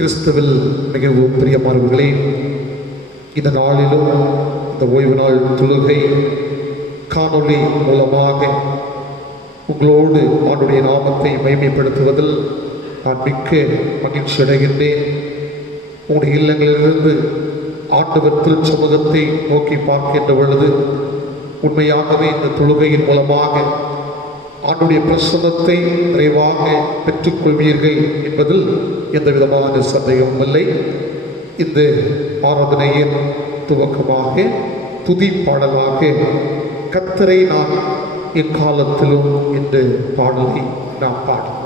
கிறிஸ்துவில் மிகவும் பிரியமானவர்களே, இந்த நாளிலும் இந்த ஓய்வு நாள் தொழுகை காணொளி மூலமாக உங்களோடு ஆண்டுடைய நாமத்தை மகிமைப்படுத்துவதில் நான் மிக்க மகிழ்ச்சி அடைகின்றேன். உங்களுடைய இல்லங்களிலிருந்து ஆண்டவர் திருச்சமூகத்தை நோக்கி பார்க்கின்ற பொழுது உண்மையாகவே இந்த தொழுகையின் மூலமாக ஆண்டுடைய பிரசன்னத்தை நிறைவாக பெற்றுக்கொள்வீர்கள் என்பதில் எந்த விதமான சந்தேகமும் இல்லை. இந்த ஆராதனையின் துவக்கமாக துதி பாடலாக கர்த்தரை நான் எக்காலத்திலும் என்ற பாடலை நாம் பாடுவோம்.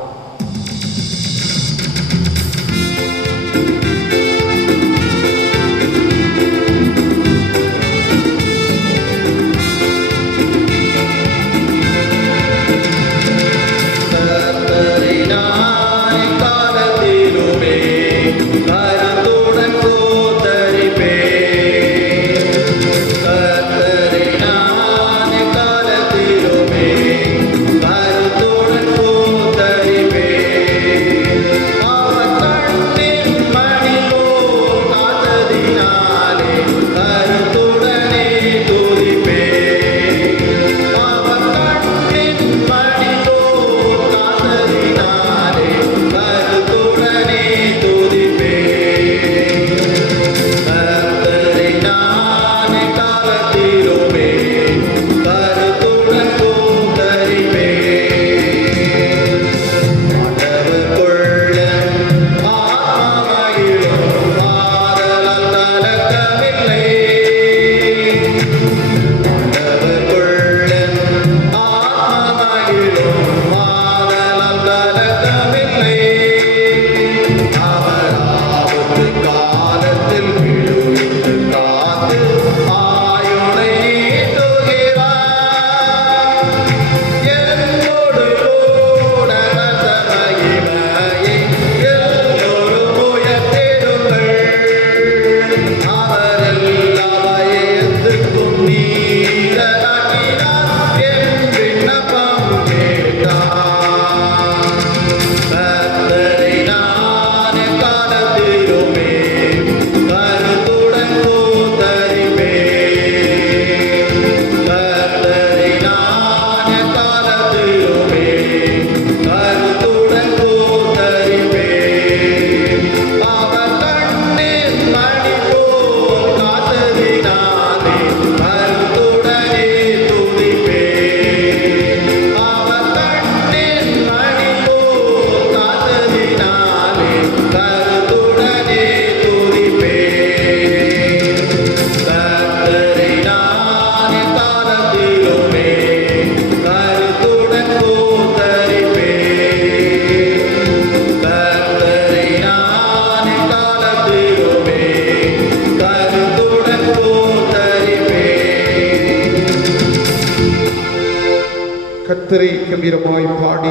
கர்த்தரை கம்பீரமாய் பாடி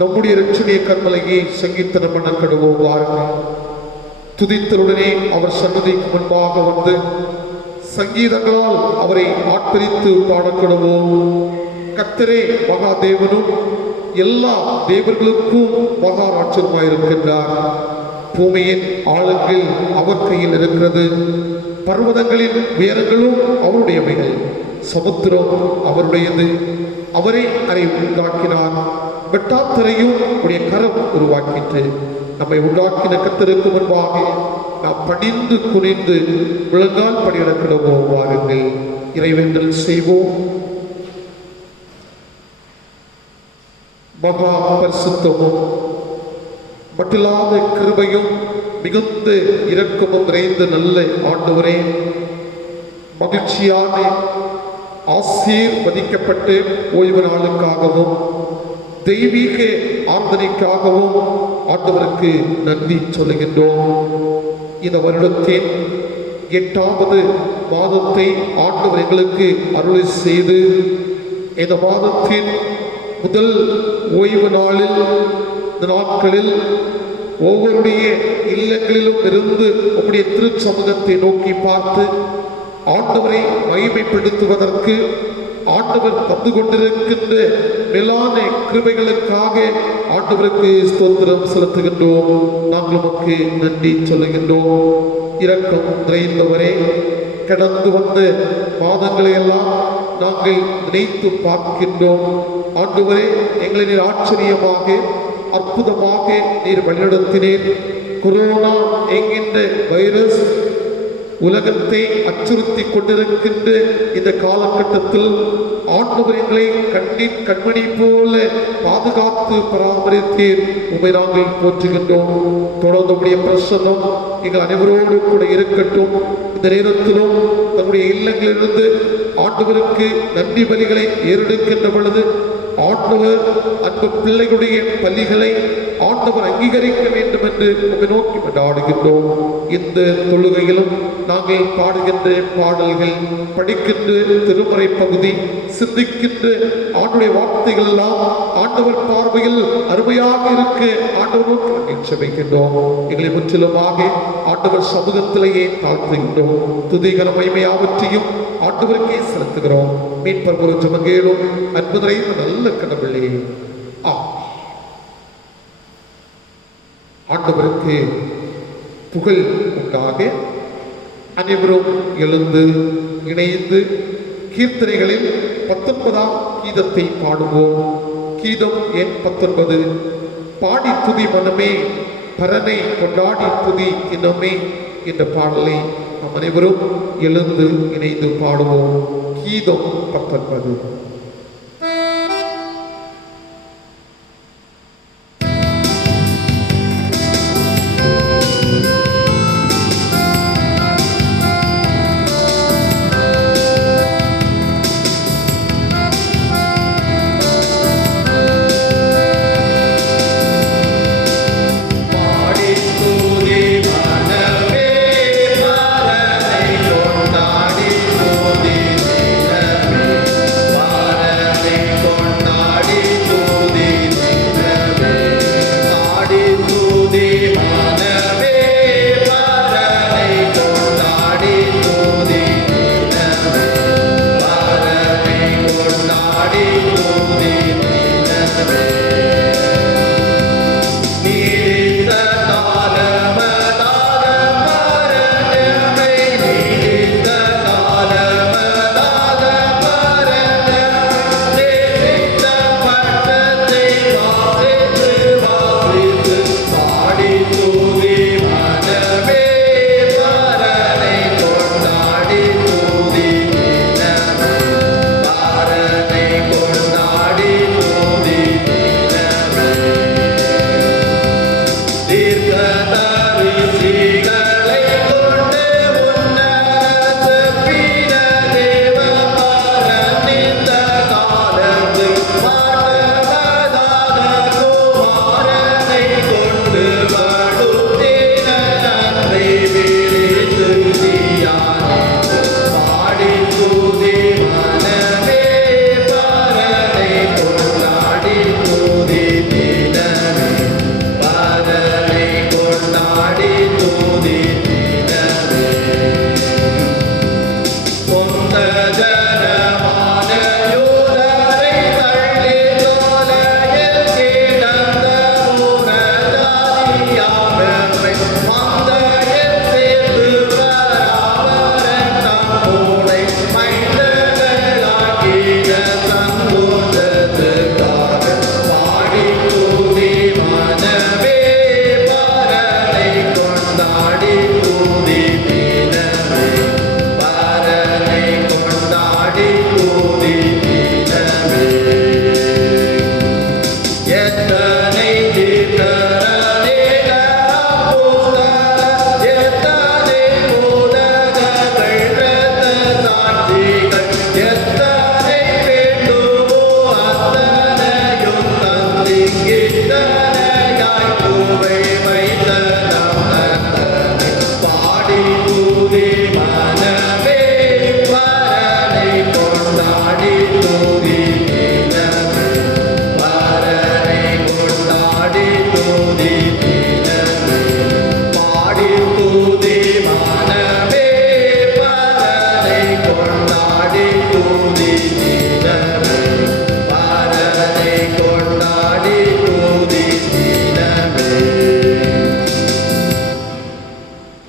நம்முடைய இரட்சணிய கண்மலையை சங்கீர்த்தனம் பண்ண கடுவோம். வாருங்கள், துதித்தலுடனே அவர் சன்னதிக்கு முன்பாக வந்து சங்கீதங்களால் அவரை ஆட்பரித்து பாடக்கடுவோம். கர்த்தரே மகாதேவனும் எல்லா தேவர்களுக்கும் மகாராட்சருமாயிருக்கின்றார். பூமியின் ஆழங்கள் அவர் கையில் இருக்கிறது, பர்வதங்களின் உயரங்களும் அவருடையவைகள், சமுத்திரம் அவருடையது. அவரே அதை உண்டாக்கினார், வெட்டாத்தரையும் உடைய கரம் உருவாக்கிட்டு. நம்மை உண்டாக்கின கர்த்தருக்கு முன்பாக நாம் பணிந்து குனிந்து விளங்கால் படியிடக்கிடவோம். வாருங்கள், இறைவேண்டல் செய்வோம். மகா பரிசுத்தமும் மட்டில்லாத கிருபையும் மிகுந்த இரக்கமும் நிறைந்த நல்ல ஆண்டவரே, மகிழ்ச்சியான ஆசீர்வதிக்கப்பட்டு ஓய்வு நாளுக்காகவும் தெய்வீக ஆராதனைக்காகவும் ஆண்டவருக்கு நன்றி சொல்லுகின்றோம். இந்த வருடத்தின் 8வது மாதத்தை ஆண்டவர் எங்களுக்கு அருளை செய்து இந்த மாதத்தின் முதல் ஓய்வு நாளில் இந்த நாட்களில் ஒவ்வொருடைய இல்லங்களிலும் இருந்து உங்களுடைய திருச்சமூகத்தை நோக்கி பார்த்து ஆண்டவரை மகிமைப்படுத்துவதற்கு ஆண்டவர் தந்து கொண்டிருக்கின்ற மேலான கிருபைகளுக்காக ஆண்டவருக்கு ஸ்தோத்திரம் செலுத்துகின்றோம். நாங்கள் உமக்கு நன்றி சொல்லுகின்றோம். இரக்கம் நிறைந்தவரே, கடந்து வந்த மாதங்களை எல்லாம் நாங்கள் நினைத்து பார்க்கின்றோம். ஆண்டவரே, எங்களை நீர் ஆச்சரியமாக அற்புதமாக நீர் வழிநடத்தினீர். கொரோனா என்கின்ற வைரஸ் உலகத்தை அச்சுறுத்தி கொண்டிருக்கின்ற இந்த காலகட்டத்தில் ஆண்டவர் எங்களை கண்மணி போல பாதுகாத்து பராமரித்தீர். உண்மை நாங்கள் போற்றுகின்றோம். தொடர்ந்து உடைய பிரசன்னம் எங்கள் அனைவரோடு கூட இருக்கட்டும். இந்த நேரத்திலும் தன்னுடைய இல்லங்களிலிருந்து ஆண்டவருக்கு நன்றி பலிகளை ஏறெடுக்கின்ற பொழுது ஆண்டவர் அன்பு பிள்ளைகளுடைய பலிகளை ஆண்டவர் அங்கீகரிக்க வேண்டும் என்று உண்மை நோக்கி கொண்டாடுகின்றோம். இந்த தொழுகையிலும் நாங்கள் பாடுகின்ற பாடல்கள், படிக்கின்ற திருமறை பகுதி, சிந்திக்கின்ற ஆண்டுடைய வார்த்தைகள் எல்லாம் ஆண்டவர் பார்வையில் அருமையாக இருக்க ஆண்டவர் நோக்கி நாங்கள் செபிக்கின்றோம். எங்களை முற்றிலுமாக ஆண்டவர் சமூகத்திலேயே தாழ்த்துகின்றோம். துதிகர மகிமையாவற்றையும் ஆண்டவருக்கே செலுத்துகிறோம். மீட்பர் ஒரு ஜெபங்கேளும் அன்பு நிறைந்த நல்ல கடவுளே, ஆண்டவருக்கு புகழ் உண்டாக. அனைவரும் எழுந்து இணைந்து கீர்த்தனைகளில் 19ஆம் கீதத்தை பாடுவோம். கீதம் எண் 19. பாடி துதி மனமே பரனை கொண்டாடி துதி இனமே என்ற பாடலை நாம் அனைவரும் எழுந்து இணைந்து பாடுவோம். கீதம் 19.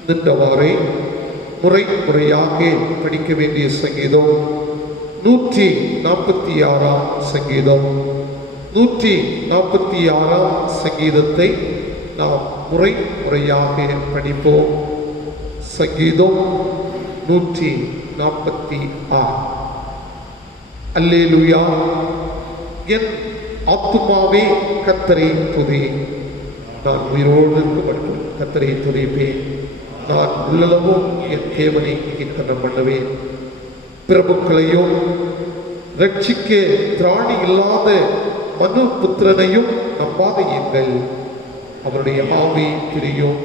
நின்றவாறே முறை முறையாக படிக்க வேண்டிய சங்கீதம் 146 சங்கீதம். 146 சங்கீதத்தை நாம் முறை முறையாக படிப்போம். சங்கீதம் 146. அல்லேலூயா. என் ஆத்துமாவே கர்த்தரை துதி. நான் உயிரோடு இருக்கும் கர்த்தரை துதிப்பேன். நான் உள்ளளவும் என் தேவனை கீர்த்தனம் பண்ணுவேன். பிரபுக்களையும் ரட்சிக்க திராணி இல்லாத மனு புத்திரனையும் நம்பாதையுங்கள். அவருடைய ஆவி பிரியும்.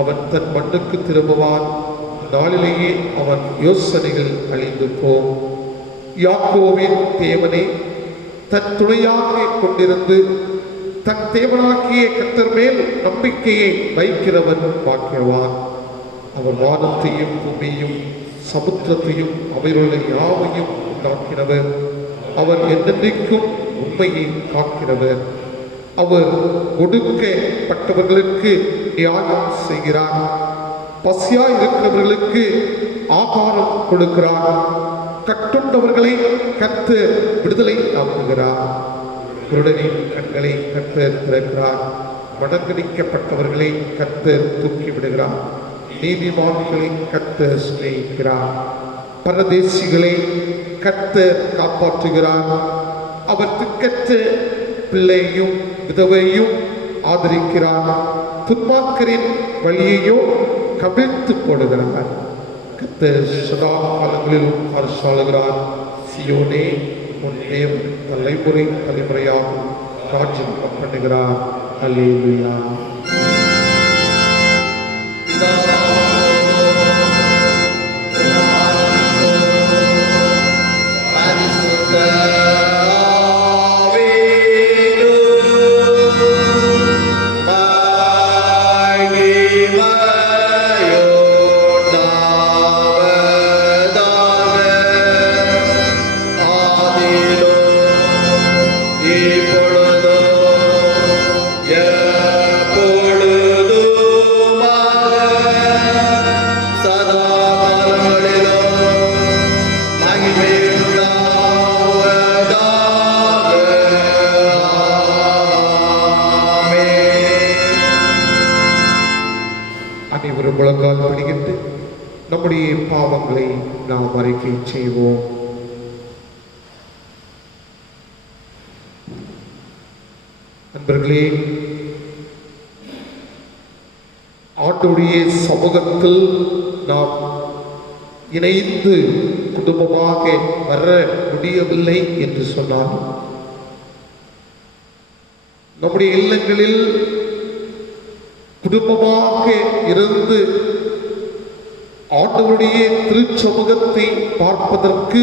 அவன் தன் மண்ணுக்கு திரும்புவான். நாளிலேயே அவன் யோசனைகள் அழிந்து போம். யாக்கோவின் தேவனை தன் துணையாக கொண்டிருந்து தன் தேவனாகிய கர்த்தர் மேல் நம்பிக்கையை வைக்கிறவன் பாக்கியவான். அவர் வானத்தையும் பூமியையும் சமுத்திரத்தையும் அவையுள்ள யாவையும் உண்டாக்கினவர். அவர் என்றென்றைக்கும் உண்மையை காக்கிறவர். அவர் ஒடுக்கப்பட்டவர்களுக்கு நியாயம் செய்கிறார். பசியாய் இருக்கிறவர்களுக்கு ஆகாரம் கொடுக்கிறார். கட்டுண்டவர்களை கர்த்தர் விடுதலை ஆக்குகிறார். குருடனின் கண்களை கர்த்தர் திறக்கிறார். மடங்கடிக்கப்பட்டவர்களை கர்த்தர் தூக்கி விடுகிறார். நீதிமான்களை கர்த்தர் சிநேகிக்கிறார். பரதேசிகளை கர்த்தர் காப்பாற்றுகிறார். அவர் திக்கற்ற பிள்ளையையும் விதவையும் ஆதரிக்கிறார். துன்மார்க்கரின் வழியையோ கவிழ்த்து போடுகிறார். கர்த்தர் சதா காலங்களிலும் அரசாளுகிறார். சியோனே, உன் தேவன் தலைமுறை தலைமுறையாகவும் ராஜ்யம் பண்ணுகிறார். அல்லேலூயா. முழங்கால் படிக்கிட்டு நம்முடைய பாவங்களை நாம் அறிக்கை செய்வோம். நண்பர்களே, ஆண்டவருடைய சமூகத்தில் நாம் இணைந்து குடும்பமாக வர முடியவில்லை என்று சொன்னால், நம்முடைய இல்லங்களில் குடும்பமாக இருந்து ஆண்டவருடைய திருச்சமூகத்தை பார்ப்பதற்கு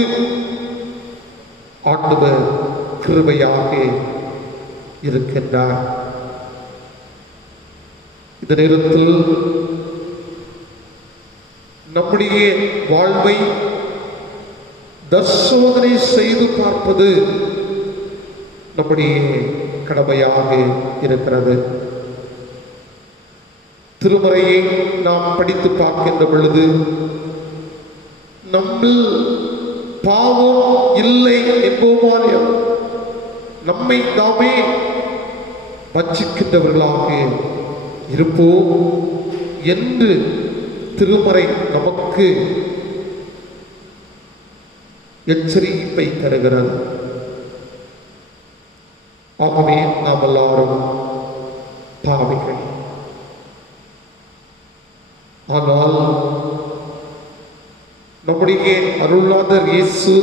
ஆண்டவர் கிருபையாக இருக்கின்றார். இந்த நேரத்தில் நம்முடைய வாழ்வை தர்சோதனை செய்து பார்ப்பது நம்முடைய கடமையாக இருக்கிறது. திருமறையை நாம் படித்து பார்க்கின்ற பொழுது நம்மில் பாவம் இல்லை என்போமாறு நம்மை நாமே வஞ்சிக்கின்றவர்களாக இருப்போம் என்று திருமறை நமக்கு எச்சரிப்பை தருகிறது. ஆகவே நாம் எல்லாரும் பாவிகள். ஆனால் நம்முடைய அருள்நாதர் இயேசு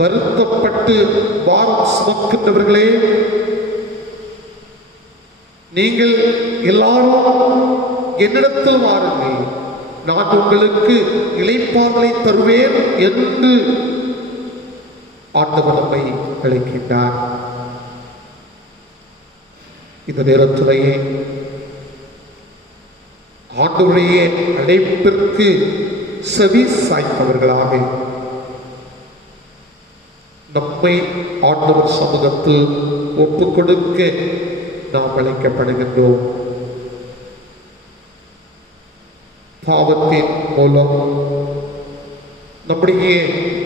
வருத்தப்பட்டு பாரம் சுமக்கின்றவர்களே, நீங்கள் எல்லாரும் என்னிடத்தில் வாருங்கள், நான் உங்களுக்கு இளைப்பாறுதலை தருவேன் என்று ஆண்டவர் நம்மை அழைக்கின்றார். இந்த நேரத்திலேயே ஆண்டவருடைய அழைப்பிற்கு செவி சாய்ப்பவர்களாக நம்மை ஆண்டவர் சமூகத்தில் ஒப்புக் கொடுக்க நாம் அழைக்கப்படுகின்றோம். பாவத்தின் மூலம் நம்முடைய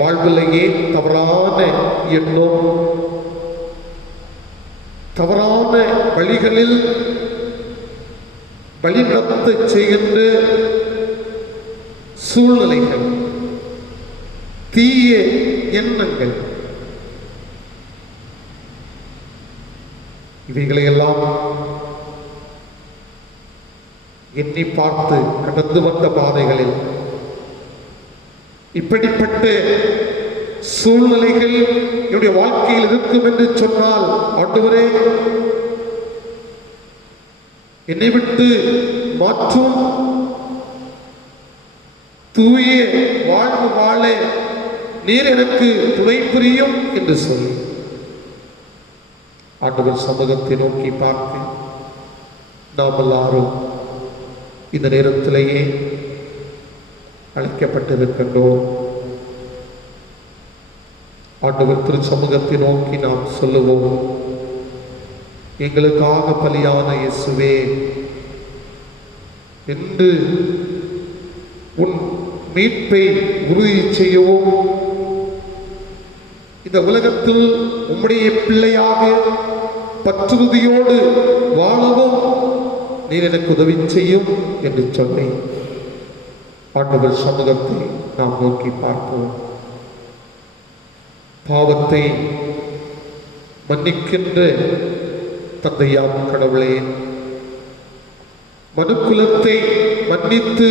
வாழ்விலேயே தவறான எண்ணம், தவறான வழிகளில் வழிநடத்த செய்கின்ற சூழ்நிலைகள், தீய எண்ணங்கள், இவைகளையெல்லாம் எண்ணி பார்த்து கடந்து வந்த பாதைகளில் இப்படிப்பட்ட சூழ்நிலைகள் என்னுடைய வாழ்க்கையில் இருக்கும் என்று சொன்னால், ஆண்டவரே என்னை விட்டு மாற்றும், தூய வாழ்வு வாழ நீர் எனக்கு துணை புரியும் என்று சொல்லி ஆண்டவர் சமூகத்தை நோக்கி பார்த்து நாம் எல்லாரும் இந்த நேரத்திலேயே அழைக்கப்பட்டிருக்கின்றோம். ஆண்டவர் திரு சமூகத்தை நோக்கி நாம் சொல்லுவோம், எங்களுக்காக பலியான இயேசுவே, என்று உன் மீட்பை உறுதி செய்யவும், இந்த உலகத்தில் உம்முடைய பிள்ளையாக பற்றுறுதியோடு வாழவும் நீர் எனக்கு உதவி செய்யும் என்று சொல்லி ஆண்டவர் சமூகத்தை நாம் நோக்கி பார்ப்போம். பாவத்தை மன்னிக்கின்ற தந்தையாம் கடவுளே, மனுக்குலத்தை மன்னித்து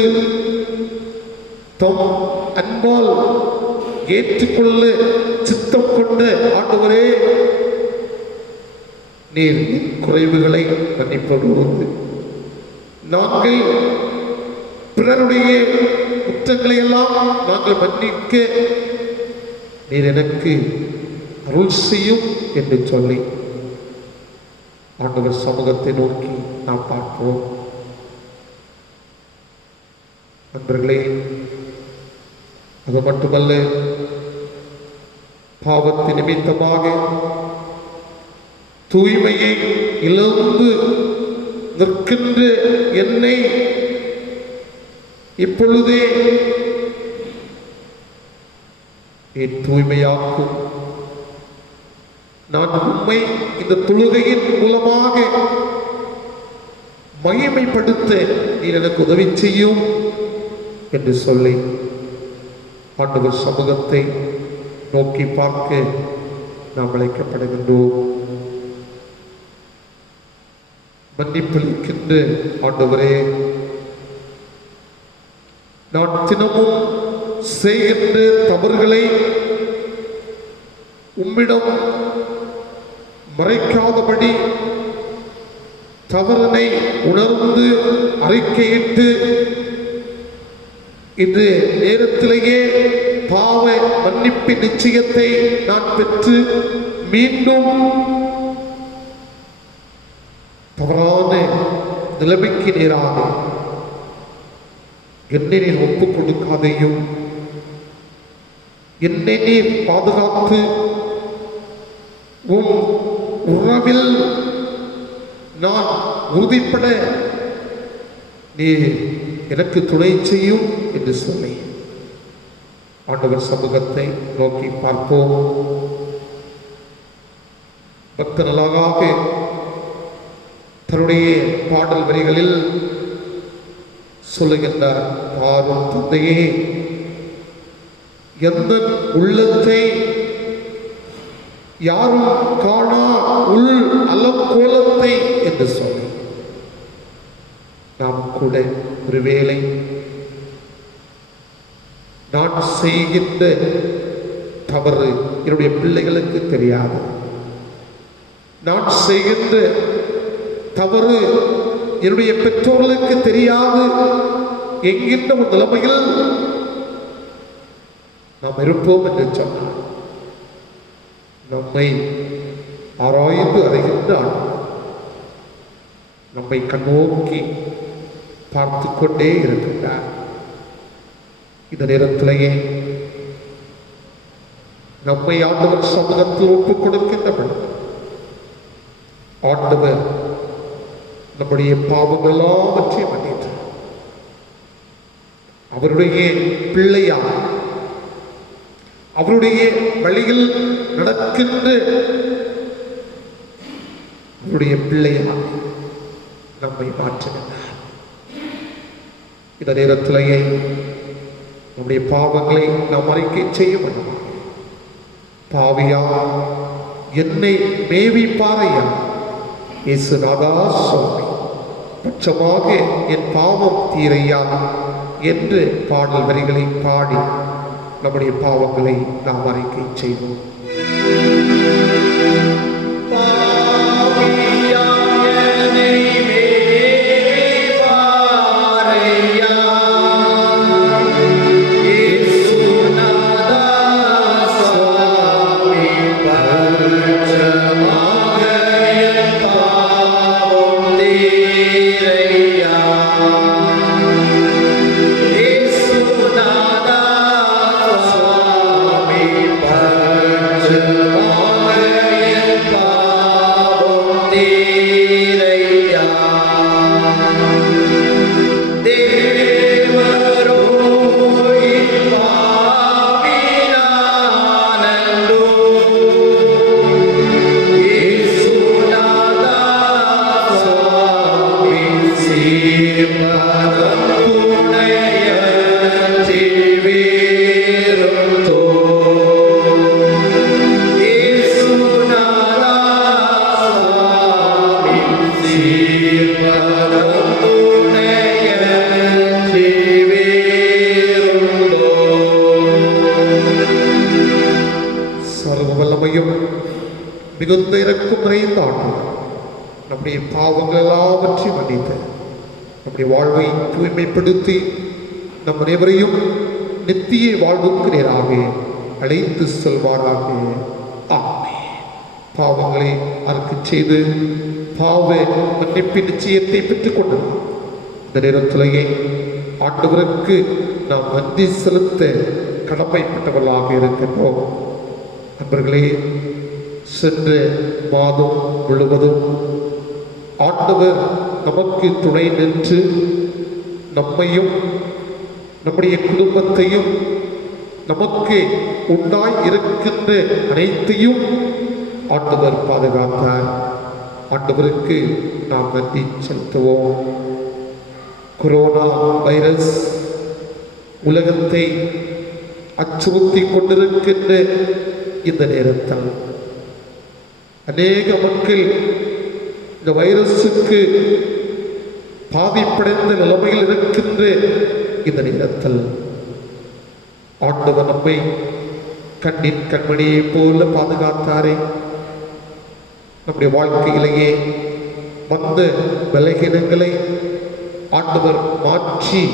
தம் அன்பால் ஏற்றுக்கொள்ள சித்தம் கொண்ட ஆண்டவரே, நீர் குறைவுகளை மன்னிப்பதோடு நாங்கள் பிறருடைய குற்றங்களை எல்லாம் நாங்கள் மன்னிக்க நீர் எனக்கு அருள் செய்யும் என்று சொல்லி ஆண்டவர் சமூகத்தை நோக்கி நாம் பார்ப்போம். நண்பர்களே, அது மட்டுமல்ல, பாவத்தின் நிமித்தமாக தூய்மையை இழந்து நிற்கின்ற என்னை இப்பொழுதே என் தூய்மையாக்கும். நான் உண்மை இந்த தொழுகையின் மூலமாக மகிமைப்படுத்த நீர் எனக்கு உதவி செய்யும் என்று சொல்லி ஆண்டவர் சமூகத்தை நோக்கி பார்க்க நாம் அழைக்கப்படுகின்றோம். மன்னிப்பளிக்கின்ற ஆண்டவரே, நான் தினமும் செய்கின்ற தவறுகளை உம்மிடம் மறைக்காதபடி தவறினை உணர்ந்து அறிக்கையிட்டு இந்த நேரத்திலேயே பாவ மன்னிப்பின் நிச்சயத்தை நான் பெற்று மீண்டும் தவறான நிலைமைக்கு நேராக என்னை நீர் ஒப்புக் கொடுக்காதையும், என்னை நீர் பாதுகாத்து உன் உறவில் நான் உறுதிப்பட நீர் எனக்கு துணை செய்யும் என்று சொல்லி ஆண்டவர் சமூகத்தை நோக்கி பார்ப்போம். பக்தர்களாக தன்னுடைய பாடல் வரிகளில் சொல்லுகின்றார், பாரும் தந்தையே, எந்த உள்ளத்தை யாரும் காணா உள் அலங்கோலத்தை என்று சொல்லி நாம் கூட ஒருவேளை நான் செய்கின்ற தவறு என்னுடைய பிள்ளைகளுக்கு தெரியாது, நான் செய்கின்ற தவறு என்னுடைய பெற்றோர்களுக்கு தெரியாது என்கின்ற ஒரு நிலைமையில் நாம் இருப்போம் என்று சொன்னார். நம்மை ஆராய்ந்து அறிகின்ற ஆண்டவர் நம்மை கண்ணோக்கி பார்த்து கொண்டே இருக்கின்றார். இந்த நேரத்திலேயே நம்மை ஆண்டவர் சமூகத்தில் ஒப்புக் கொடுக்கின்ற ஆண்டவர் நம்முடைய பாவம் எல்லாவற்றையும் மன்னித்தார். அவருடைய பிள்ளையா, அவருடைய வழியில் நடக்கின்ற அவருடைய பிள்ளையா நம்மை மாற்றுகிறார். இந்த நேரத்திலேயே நம்முடைய பாவங்களை நாம் அறிக்கை செய்ய வேண்டும். பாவியா, என்னை மேவிப்பாரையா, இயேசுநாதா சுவாமி, பட்சமாக என் பாவம் தீரையா என்று பாடல் வரிகளை பாடி நம்முடைய பாவங்களை நாம் அறிக்கை செய்வோம். மிகுந்த இறக்கும் நிறைந்த ஆண்டவர், நம்முடைய பாவங்கள் எல்லாவற்றையும் மன்னித்து நம்முடைய வாழ்வை தூய்மைப்படுத்தி நம் அனைவரையும் நித்திய வாழ்வுக்கு நேராக அழைத்து செல்வாராக. ஆமென். பாவங்களை அறுக்கச் செய்து பாவ மன்னிப்பின் நிச்சயத்தை பெற்றுக் கொண்டோம். இந்த நேரத்திலேயே ஆண்டவருக்கு நாம் நன்றி செலுத்த கடமைப்பட்டவர்களாக இருக்கின்றோம். நண்பர்களே, சென்ற மாதம் முழுவதும் ஆண்டவர் நமக்கு துணை நின்று நம்மையும் நம்முடைய குடும்பத்தையும் நமக்கு உண்டாய் இருக்கின்ற அனைத்தையும் ஆண்டவர் பாதுகாத்தார். ஆண்டவருக்கு நாம் நன்றி செலுத்துவோம். கொரோனா வைரஸ் உலகத்தை அச்சுறுத்தி கொண்டிருக்கின்ற இந்த நேரத்தில் அநேக மக்கள் இந்த வைரஸுக்கு பாதிப்படைந்த நிலைமையில் இருக்கின்ற இந்த நேரத்தில் ஆண்டவர் நம்மை கண்ணின் கண்மணியை போல பாதுகாத்தாரே. நம்முடைய வாழ்க்கையிலேயே வந்த பலகீனங்களை ஆண்டவர் மாற்றி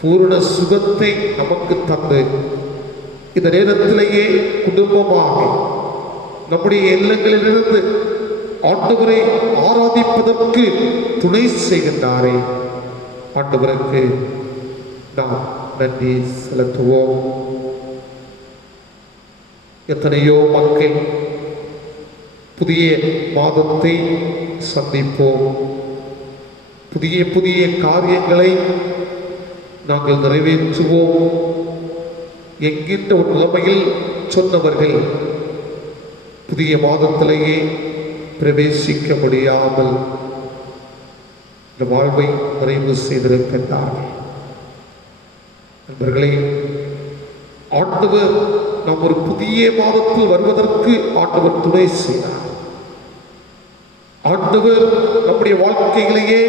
பூரண சுகத்தை நமக்கு தந்து இந்த நேரத்திலேயே குடும்பமாக நம்முடைய இல்லங்களிலிருந்து ஆண்டவரை ஆராதிப்பதற்கு துணை செய்கின்றாரே. ஆண்டவருக்கு நாம் நன்றி செலுத்துவோம். எத்தனையோ மக்கள் புதிய மாதத்தை சந்திப்போம். புதிய புதிய காரியங்களை நாங்கள் நிறைவேற்றுவோம் என்கின்ற ஒரு நிலைமையில் சொன்னவர்கள் புதிய மாதத்திலேயே பிரவேசிக்க முடியாமல் இந்த வாழ்வை நிறைவு செய்திருக்கின்றார்கள். நண்பர்களே, ஆண்டவர் நாம் ஒரு புதிய மாதத்தில் வருவதற்கு ஆண்டவர் துணை செய்தார். ஆண்டவர் நம்முடைய வாழ்க்கையிலேயே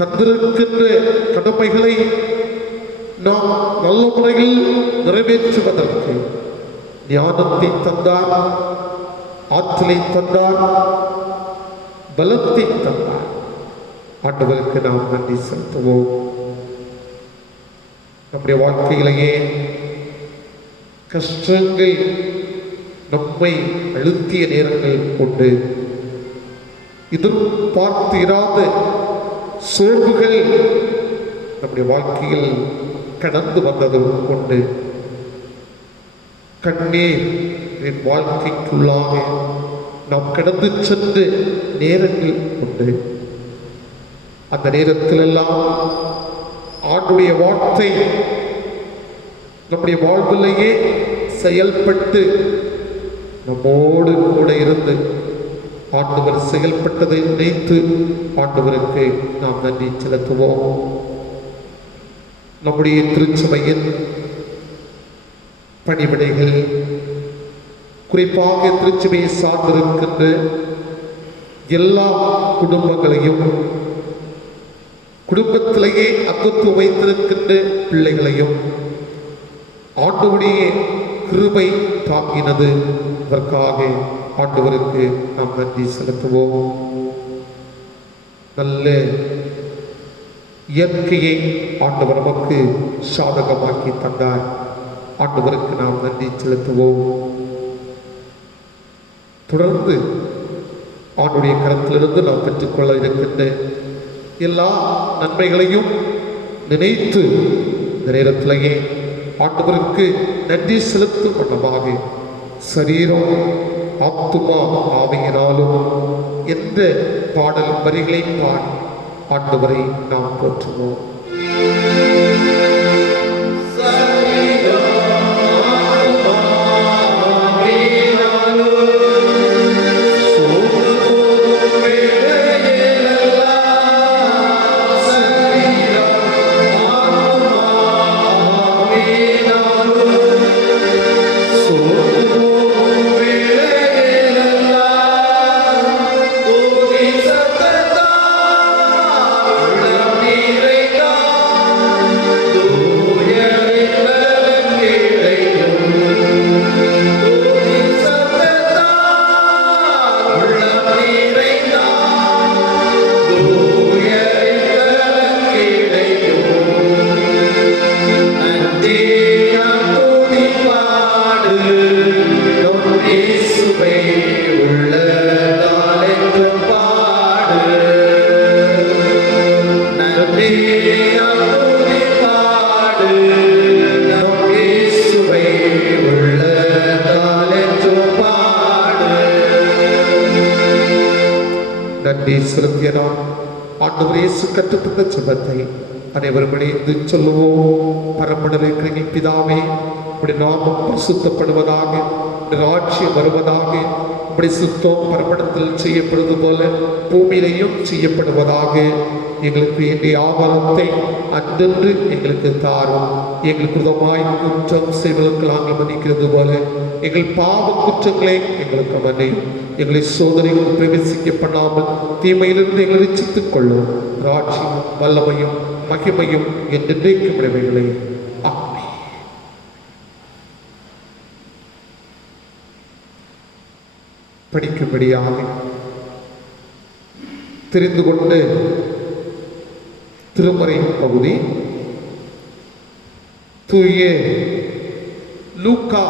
தந்திருக்கின்ற கடமைகளை நாம் நல்ல முறையில் நிறைவேற்றுவதற்கு ஞானத்தை தந்தார், ஆற்றலை தந்தார், பலத்தை தந்தார். ஆண்டவருக்கு நாம் நன்றி செலுத்துவோம். நம்முடைய வாழ்க்கையிலேயே கஷ்டங்கள் நம்மை அழுத்திய நேரங்கள் கொண்டு எதிர்பார்த்து இராத சோர்வுகள் நம்முடைய வாழ்க்கையில் கடந்து வந்ததும் கொண்டு கண்ணீர் வாழ்க்கைக்குள்ளாக நாம் கடந்து சென்று நேரங்கள் உண்டு. அந்த நேரத்திலெல்லாம் ஆண்டுடைய வார்த்தை நம்முடைய வாழ்விலேயே செயல்பட்டு நம்மோடு கூட இருந்து ஆண்டவர் செயல்பட்டதை நினைத்து ஆண்டவருக்கு நாம் நன்றி செலுத்துவோம். நம்முடைய திருச்சபையின் பணிவிடைகள், குறிப்பாக திருச்சபையை சார்ந்திருக்கின்ற எல்லா குடும்பங்களையும், குடும்பத்திலேயே அங்கத்துவம் வைத்திருக்கின்ற பிள்ளைகளையும் ஆண்டவருடைய கிருபை தாங்கினது. அதற்காக ஆண்டவருக்கு நாம் நன்றி செலுத்துவோம். நல்ல இயற்கையை ஆண்டவர் நமக்கு சாதகமாக்கி தந்தார். ஆண்டவருக்கு நாம் நன்றி செலுத்துவோம். தொடர்ந்து ஆண்டுடைய கரத்திலிருந்து நாம் பெற்றுக்கொள்ள இருக்கின்ற எல்லா நன்மைகளையும் நினைத்து இந்த நேரத்திலேயே ஆண்டவருக்கு நன்றி செலுத்தும் வண்ணமாக சரீரம், ஆத்துமா, ஆவியினாலும் என்ற பாடல் வரிகளை பாடி ஆண்டவரை நாம் போற்றுவோம். ஆண்டவர் இயேசு கற்றுத்தந்த ஜெபத்தை அனைவரும் இணைந்து சொல்லுவோம். பரமண்டல பிதாவே, உம்முடைய நாமம் பரிசுத்தப்படுவதாக, உம்முடைய ராஜ்யம் வருவதாக, உம்முடைய சுத்தம் பரமண்டலத்தில் செய்யப்படுவது போல பூமியிலையும் செய்யப்படுவதாக. எங்களுக்கு வேண்டிய ஆகாரத்தை அன்றென்று எங்களுக்கு தாரும். எங்களுக்கு விதமாய் குற்றம் செய்வதற்கு நாங்கள் மன்னிக்கிறது போல எங்கள் பாவ குற்றங்களை எங்களுக்கு மன்னியும். எங்களை சோதனைகள் பிரவேசிக்க பண்ணாமல் தீமையிலிருந்து எங்களை ரட்சித்துக் கொள்ளும். ராட்சியம், வல்லமையும் மகிமையும் என்றென்றைக்கும் உடையவைகளே. ஆமென். படிக்கும்படியாக தெரிந்து கொண்டு திருமறை பகுதி தூய லூக்கா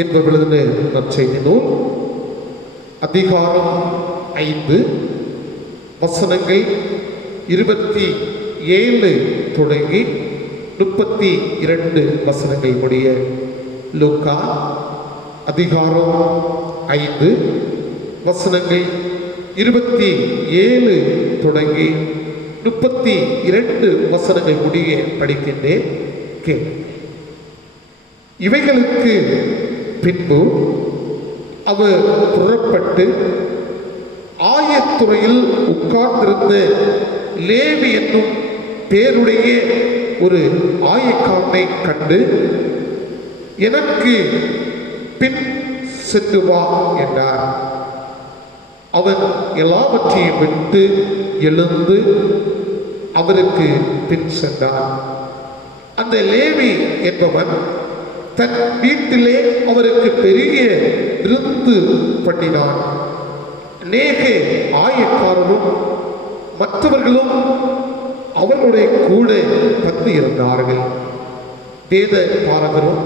என்பவர்களது நற்செய்தி நூல், அதிகாரம் 5, வசனங்கள் 27 தொடங்கி 32 வசனங்கள் முடிய. லூக்கா அதிகாரம் 5 வசனங்கள் 27 தொடங்கி 32 வசனங்கள் முடிய படிக்கின்றேன். இவைகளுக்கு பின்பு அவர் புறப்பட்டு ஆயத்துறையில் உட்கார்ந்திருந்த லேவி என்னும் பேருடைய ஒரு ஆயக்காரனை கண்டு, எனக்கு பின் சென்று வா என்றார். அவன் எல்லாவற்றையும் விட்டு எழுந்து அவருக்கு பின் சென்றார். அந்த லேவி என்பவன் தன் வீட்டிலே அவருக்கு பெரிய விருந்து பண்ணினான். அநேக ஆயக்காரரும் மற்றவர்களும் அவர்களுடைய கூட பந்து இருந்தார்கள். வேத பாரகரும்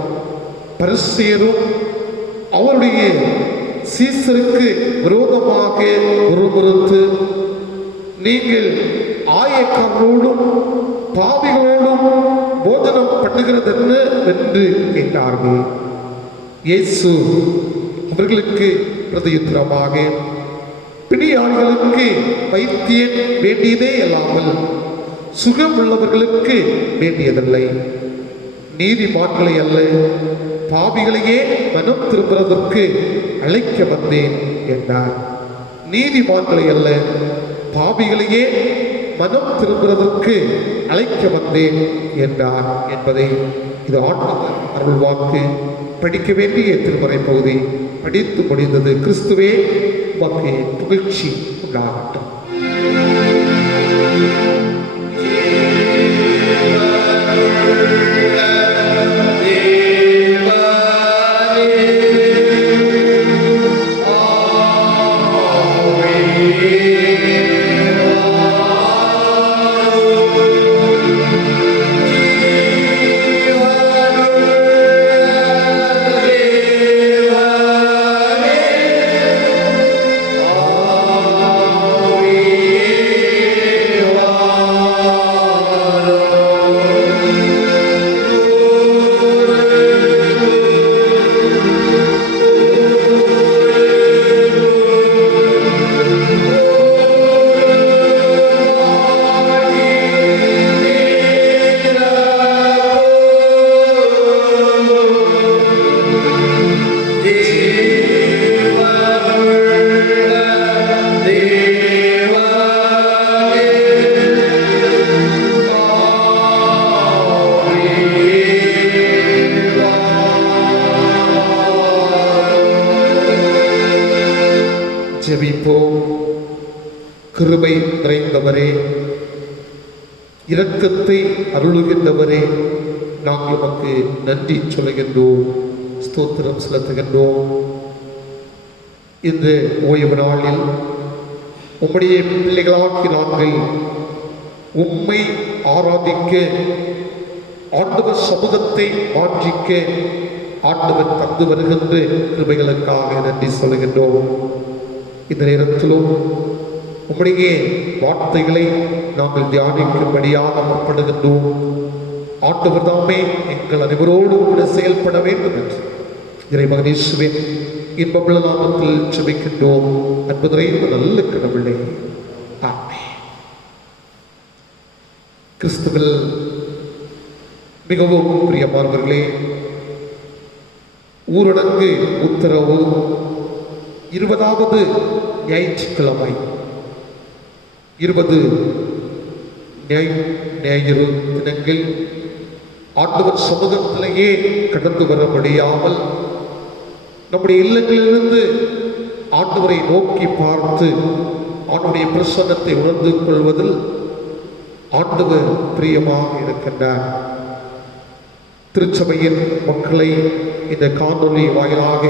பரிசேயரும் அவருடைய சீசருக்கு விரோதமாக முறுமுறுத்து, நீங்கள் ஆயக்காரரோடும் பாவிகளோடும் போஜனம் பண்ணுகிறது என்று கேட்டார்கள். இயேசு அவர்களுக்கு பிரதியுத்தரமாக, பிணியாளிகளுக்கு வைத்தியன் வேண்டியதே அல்லாமல் சுகம் உள்ளவர்களுக்கு வேண்டியதில்லை, நீதிமான்களை அல்ல பாவிகளையே மனம் திரும்புவதற்கு அழைக்க வந்தேன் என்றார். நீதிமான்களை அல்ல பாவிகளையே மனம் திரும்புவதற்கு அழைக்க வந்தேன் என்றார் என்பதை இது ஆண்டவர் அருள்வாக்கு. படிக்க வேண்டிய திருமறை பகுதி படித்து முடிந்தது. கிறிஸ்துவே உமக்கு புகழ்ச்சி உண்டாகட்டும். ஜெபிப்போம். கிருபை நிறைந்தவரே, இரக்கத்தை அருளுகின்றவரே, நாங்கள் உமக்கு நன்றி சொல்லுகின்றோம், ஸ்தோத்திரம் செலுத்துகின்றோம். இந்த ஓய்வு நாளில் உம்முடைய பிள்ளைகளாக்கி நாங்கள் உம்மை ஆராதிக்க, ஆண்டவர் சமூகத்தை வாஞ்சிக்க ஆண்டவர் தந்து வருகின்ற கிருபைகளுக்காக நன்றி சொல்லுகின்றோம். இந்த நேரத்திலும் உம்முடைய வார்த்தைகளை நாங்கள் தியானிக்கும்படியாக முற்படுகின்றோம். ஆண்டவர் தாமே எங்கள் அனைவரோடு கூட செயல்பட வேண்டும் என்று இறைமகன் இயேசுவின் இன்பமுள்ள நாமத்தில் ஜெபிக்கின்றோம். அன்பு நிறைந்த நல்ல கடவுளே, ஆமென். கிறிஸ்துவில் மிகவும் பிரியமானவர்களே, ஊரடங்கு உத்தரவு 20வது ஞாயிற்றுக்கிழமை 20 ஞாயிறு தினங்கள் ஆண்டவர் சமூகத்திலேயே கடந்து வர முடியாமல் நம்முடைய இல்லங்களிலிருந்து ஆண்டவரை நோக்கி பார்த்து அவனுடைய பிரசன்னத்தை உணர்ந்து கொள்வதில் ஆண்டவர் பிரியமாக இருக்கின்றார். திருச்சபையின் மக்களை இந்த காணொலி வாயிலாக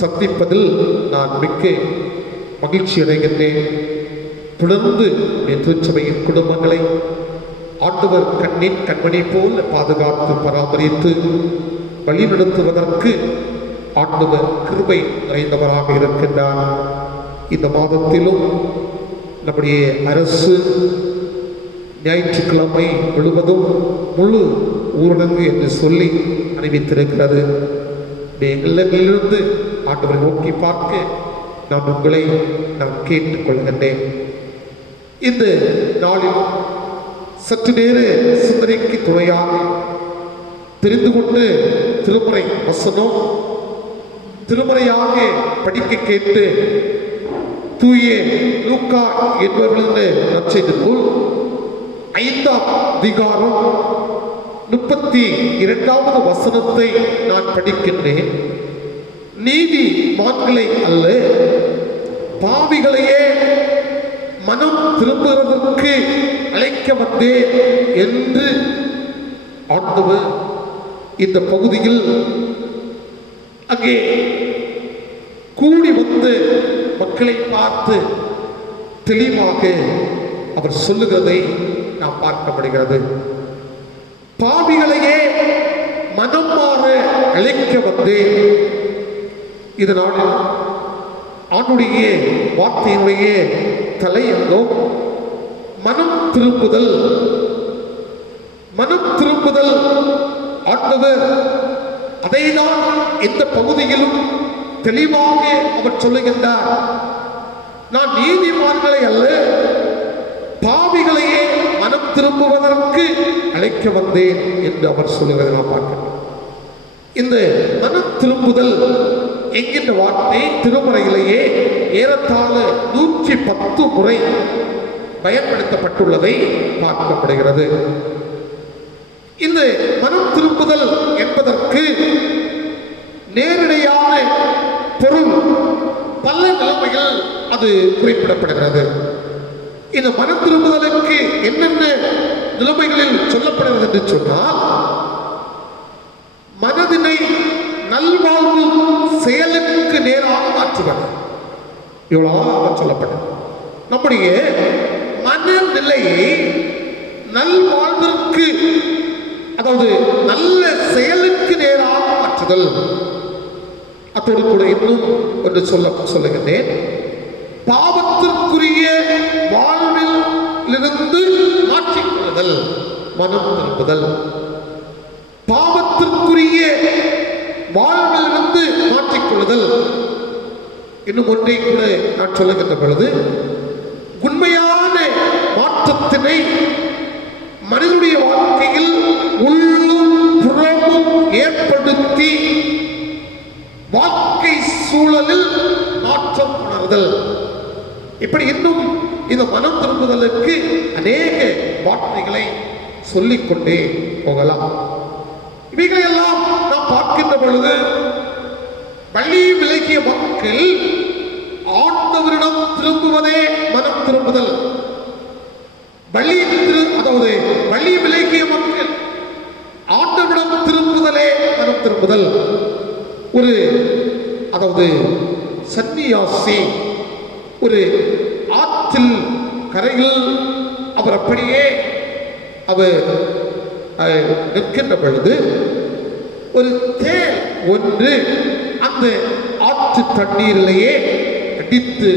சந்திப்பதில் நான் மிக்க மகிழ்ச்சி அடைகின்றேன். தொடர்ந்து திருச்சபையின் குடும்பங்களை ஆண்டவர் கண்ணின் கண்மணி போல் பாதுகாத்து பராமரித்து வழிநடத்துவதற்கு ஆண்டவர் கிருபை நிறைந்தவராக இருக்கின்றார். இந்த மாதத்திலும் நம்முடைய அரசு ஞாயிற்றுக்கிழமை முழுவதும் முழு ஊரடங்கு என்று சொல்லி அறிவித்திருக்கிறது. எங்களிலிருந்து ஆண்டவரை நோக்கி பார்க்க நான் உங்களை கேட்டுக்கொள்கின்றேன். இந்த நாளில் சற்று நேர சிந்தனைக்கு துணையாக தெரிந்து கொண்டு திருமறை வசனம் திருமறையாக படிக்க கேட்டு தூய லூக்கா என்பவர்களின் நற்செய்தி நூல் 5ஆம் அதிகாரம் 32வது வசனத்தை நான் படிக்கின்றேன். நீதிமான்களை அல்ல பாவிகளையே மனம் திரும்புவதற்கு அழைக்க வந்தேன் என்று ஆண்டவர் இந்த பகுதியில் அங்கே கூடி வந்து மக்களை பார்த்து தெளிவாக அவர் சொல்லுகிறதை நாம் பார்க்க முடிகிறது. பாவிகளையே மனம் மாற அழைக்க வந்தேன். இதனால் ஆண்டுடைய வார்த்தையினுடைய தலையங்கோ மனம் திரும்புதல். மனம் திரும்புதல் ஆண்டவர் அதைதான் இந்த பகுதியிலும் தெளிவாக அவர் சொல்லுகின்றார். நான் நீதிமான்களை அல்ல பாவிகளையே மனம் திரும்புவதற்கு அழைக்க வந்தேன் என்று அவர் சொல்லுவதை நாம் பார்க்கிறோம். இந்த மனம் திரும்புதல் என்கின்ற வார்த்தை திருமறையிலேயே ஏறத்தாழ 110 முறை பயன்படுத்தப்பட்டுள்ளதை பார்க்கப்படுகிறது. இந்த மனம் திரும்புதல் என்பதற்கு நேரடியான பொருள் பல நிலைமைகள் அது குறிப்பிடப்படுகிறது. இந்த மனம் திரும்புதலுக்கு என்னென்ன நிலைமைகளில் சொல்லப்படுகிறது என்று சொன்னால், மனதினை நல்வாழ்வு செயலுக்கு நேராக மாற்றுவது. இவ்வளவு சொல்லப்பட்டது. நம்முடைய மனநிலையை நல்வாழ்விற்கு, அதாவது நல்ல செயலுக்கு நேராக மாற்றுதல். அதோடு கூட இன்னும் ஒன்று சொல்லுகின்றேன். பாவத்திற்குரிய வாழ்வில் இருந்து மாற்றிக்கொள்ளுதல் மனம் திரும்புதல். பாவத்திற்குரிய வாழ்வில் இருந்து மாற்றிக்கொள்ளுதல். இன்னும் ஒன்றை கூட நான் சொல்லுகின்ற பொழுது, உண்மையான மாற்றத்தினை மனிதனுடைய வாழ்க்கையில் உள்ளும் புறமும் ஏற்படுத்தி வாழ்க்கை சூழலில் மாற்றம் உணர்தல். இப்படி இன்னும் இந்த மனம் திரும்புதலுக்கு அநேக வார்த்தைகளை சொல்லிக்கொண்டே போகலாம். இவைகளெல்லாம் நாம் பார்க்கின்ற பொழுது, வழி விலகிய மக்கள் ஆண்டவரிடம் திரும்புவதே மனம் திரும்புதல். அதாவது வழி விலகிய மக்கள் ஆண்டவரிடம் திரும்புதலே மனம் திரும்புதல். அதாவது சன்னியாசி ஒரு ஆற்றில் கரையில் அவர் அப்படியே அவர் நிற்கின்ற பொழுது ஒரு தேர் ஒன்று அந்த ஆற்று தண்ணீரிலேயே அடித்து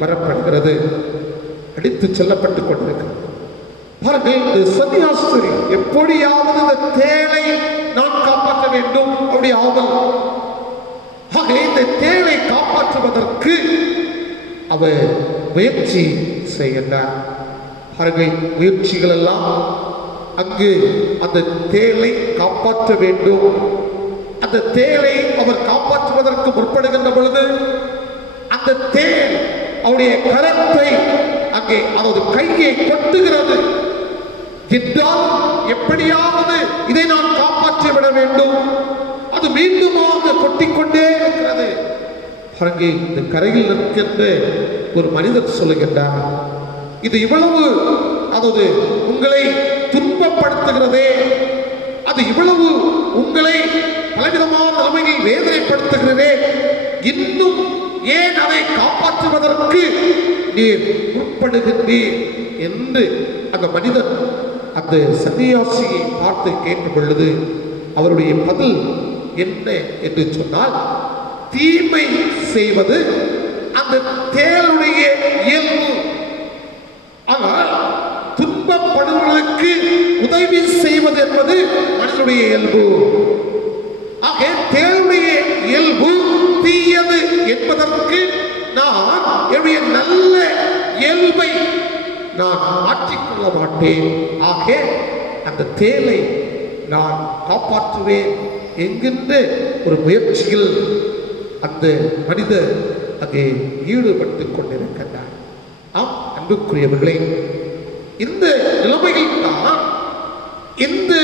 வரப்படுகிறது, அடித்து செல்லப்பட்டுக் கொண்டிருக்கிறது. பாருங்கள், இந்த சன்னியாசி எப்படியாவது இந்த தேரை நான் காப்பாற்ற வேண்டும் அப்படி ஆவல். ஆக இந்த தேரை காப்பாற்றுவதற்கு அவர் முயற்சி செய்கின்றார். பாருங்கள், முயற்சிகள் எல்லாம் அங்கு அந்த தேரை காப்பாற்ற வேண்டும். அந்த தேரை அவர் காப்பாற்றுவதற்கு முற்படுகின்ற பொழுது அந்த தேர் அவருடைய கரத்தை அங்கே, அதாவது கையை கொட்டுகிறது. என்றால் எப்படியாவது இதை நான் காப்பாற்றி விட வேண்டும். அது மீண்டுமாக கொட்டிக்கொண்டே இருக்கிறது. அங்கே இந்த கரையில் நிற்கின்ற ஒரு மனிதர் சொல்லுகின்றார், இது இவ்வளவு, அதாவது உங்களை துன்பப்படுத்துகிறதே, அது இவ்வளவு உங்களை பலவிதமான நிலைமையில் வேதனைப்படுத்துகிறதே, இன்னும் ஏன் அதை காப்பாற்றுவதற்கு நீர் முற்படுகின்றீர் என்று அந்த மனிதன் அந்த சன்னியாசியை பார்த்து கேட்ட பொழுது அவருடைய பதில் என்ன என்று சொன்னால், தீமை செய்வது அந்த தேருடைய இயல்பு, ஆனால் துன்பப்படுவதற்கு உதவி செய்வது என்பது மனிதனுடைய இயல்பு. ஆக தேருடைய இயல்பு தீயது என்பதற்கு நான் என்னுடைய நல்ல இயல்பை நான் மாற்றிக்கொள்ள மாட்டேன். ஆக அந்த தேலை நான் காப்பாற்றுவேன் என்கின்ற ஒரு முயற்சியில் அந்த மனிதர் அங்கே ஈடுபட்டுக் கொண்டிருக்கின்றார். ஆம் அன்புக்குரியவர்களே, இந்த நிலைமையில் தான் இந்த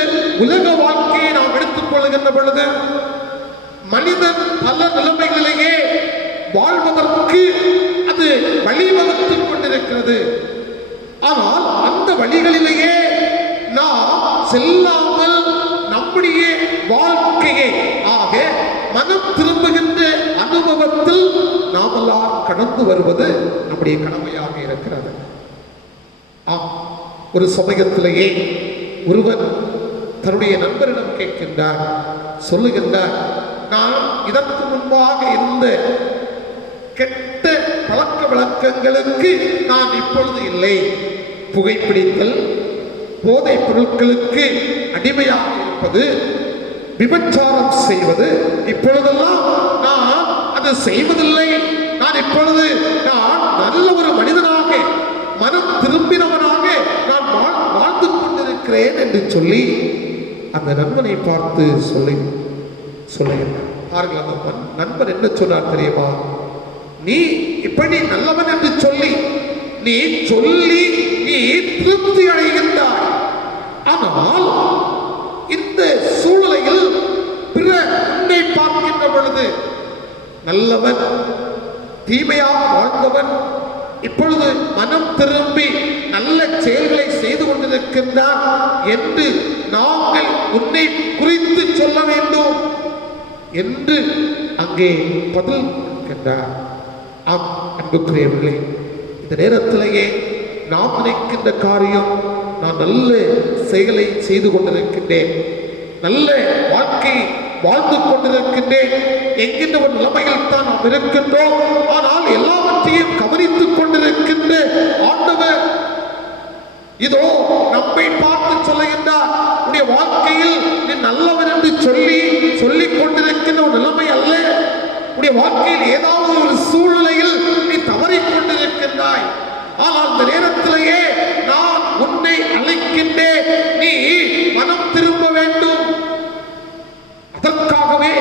உலக வாழ்க்கையை நாம் எடுத்துக் கொள்ளுகின்ற பொழுது மனிதன் பல நிலைமைகளிலேயே வாழ்வதற்கு அது வழிவகுத்துக் கொண்டிருக்கிறது. ஆனால் அந்த வழிகளிலேயே நாம் செல்லாமல் நம்முடைய வாழ்க்கையை, ஆக மனம் திரும்புகின்ற அனுபவத்தில் நாமெல்லாம் கடந்து வருவது நம்முடைய கடமையாக இருக்கிறது. ஒரு சமயத்திலேயே ஒருவன் தன்னுடைய நண்பரிடம் கேட்கின்றார், சொல்லுகின்றார், நான் இதற்கு முன்பாக இருந்த கெட்ட பழக்க வழக்கங்களுக்கு நான் இப்பொழுது இல்லை. புகைப்பிடித்தல், போதைப் பொருட்களுக்கு அடிமையாக இருப்பது, விபச்சாரம் செய்வது, இப்பொழுதெல்லாம் நான் அது செய்வதில்லை. நான் இப்பொழுது நான் நல்ல ஒரு மனிதனாக, மனம் திரும்பினவனாக நான் வாழ்ந்து அழைக்கிறேன் என்று சொல்லி அந்த நண்பனை பார்த்து சொல்லுகிறார். பாருங்கள், அந்த நண்பன் என்ன சொன்னார் தெரியுமா? நீ இப்படி நல்லவன் என்று சொல்லி நீ திருப்தி அடைகின்றாய். ஆனால் இந்த சூழ்நிலையில் பிற உன்னை பார்க்கின்ற பொழுது நல்லவன், தீமையாக வாழ்ந்தவன் இப்பொழுது மனம் திரும்பி நல்ல செயல்களை செய்து கொண்டிருக்கின்றான் என்று நாங்கள் உன்னை குறித்து சொல்ல வேண்டும் என்று அங்கே பதில் இருக்கின்றார். ஆம் அன்புக்குரியவர்களே, இந்த நேரத்திலேயே நாம் நினைக்கின்ற காரியம், நான் நல்ல செயலை செய்து கொண்டிருக்கின்றேன், நல்ல வாழ்க்கை வாழ்ந்து கொண்டிருக்கின்றேன் என்கின்ற ஒரு நிலைமையில் தான் நாம் இருக்கின்றோம். ஆனால் எல்லாவற்றையும் கவனித்துக் கொண்டிருக்கின்ற ஆண்டவர் இதோ நம்மை பார்த்து சொல்லுகின்றார், உன்னுடைய வாழ்க்கையில் நீ நல்லவன் என்று சொல்லிக் கொண்டிருக்கின்ற ஒரு நிலைமை அல்ல. உன்னுடைய வாழ்க்கையில் ஏதாவது ஒரு சூழ்நிலையில் நீ தவறிக் கொண்டிருக்கின்றாய். ஆனால் இந்த நேரத்திலேயே நான் உன்னை அழைக்கின்றேன், நீ மனம் திரும்ப வேண்டும். அதற்காகவே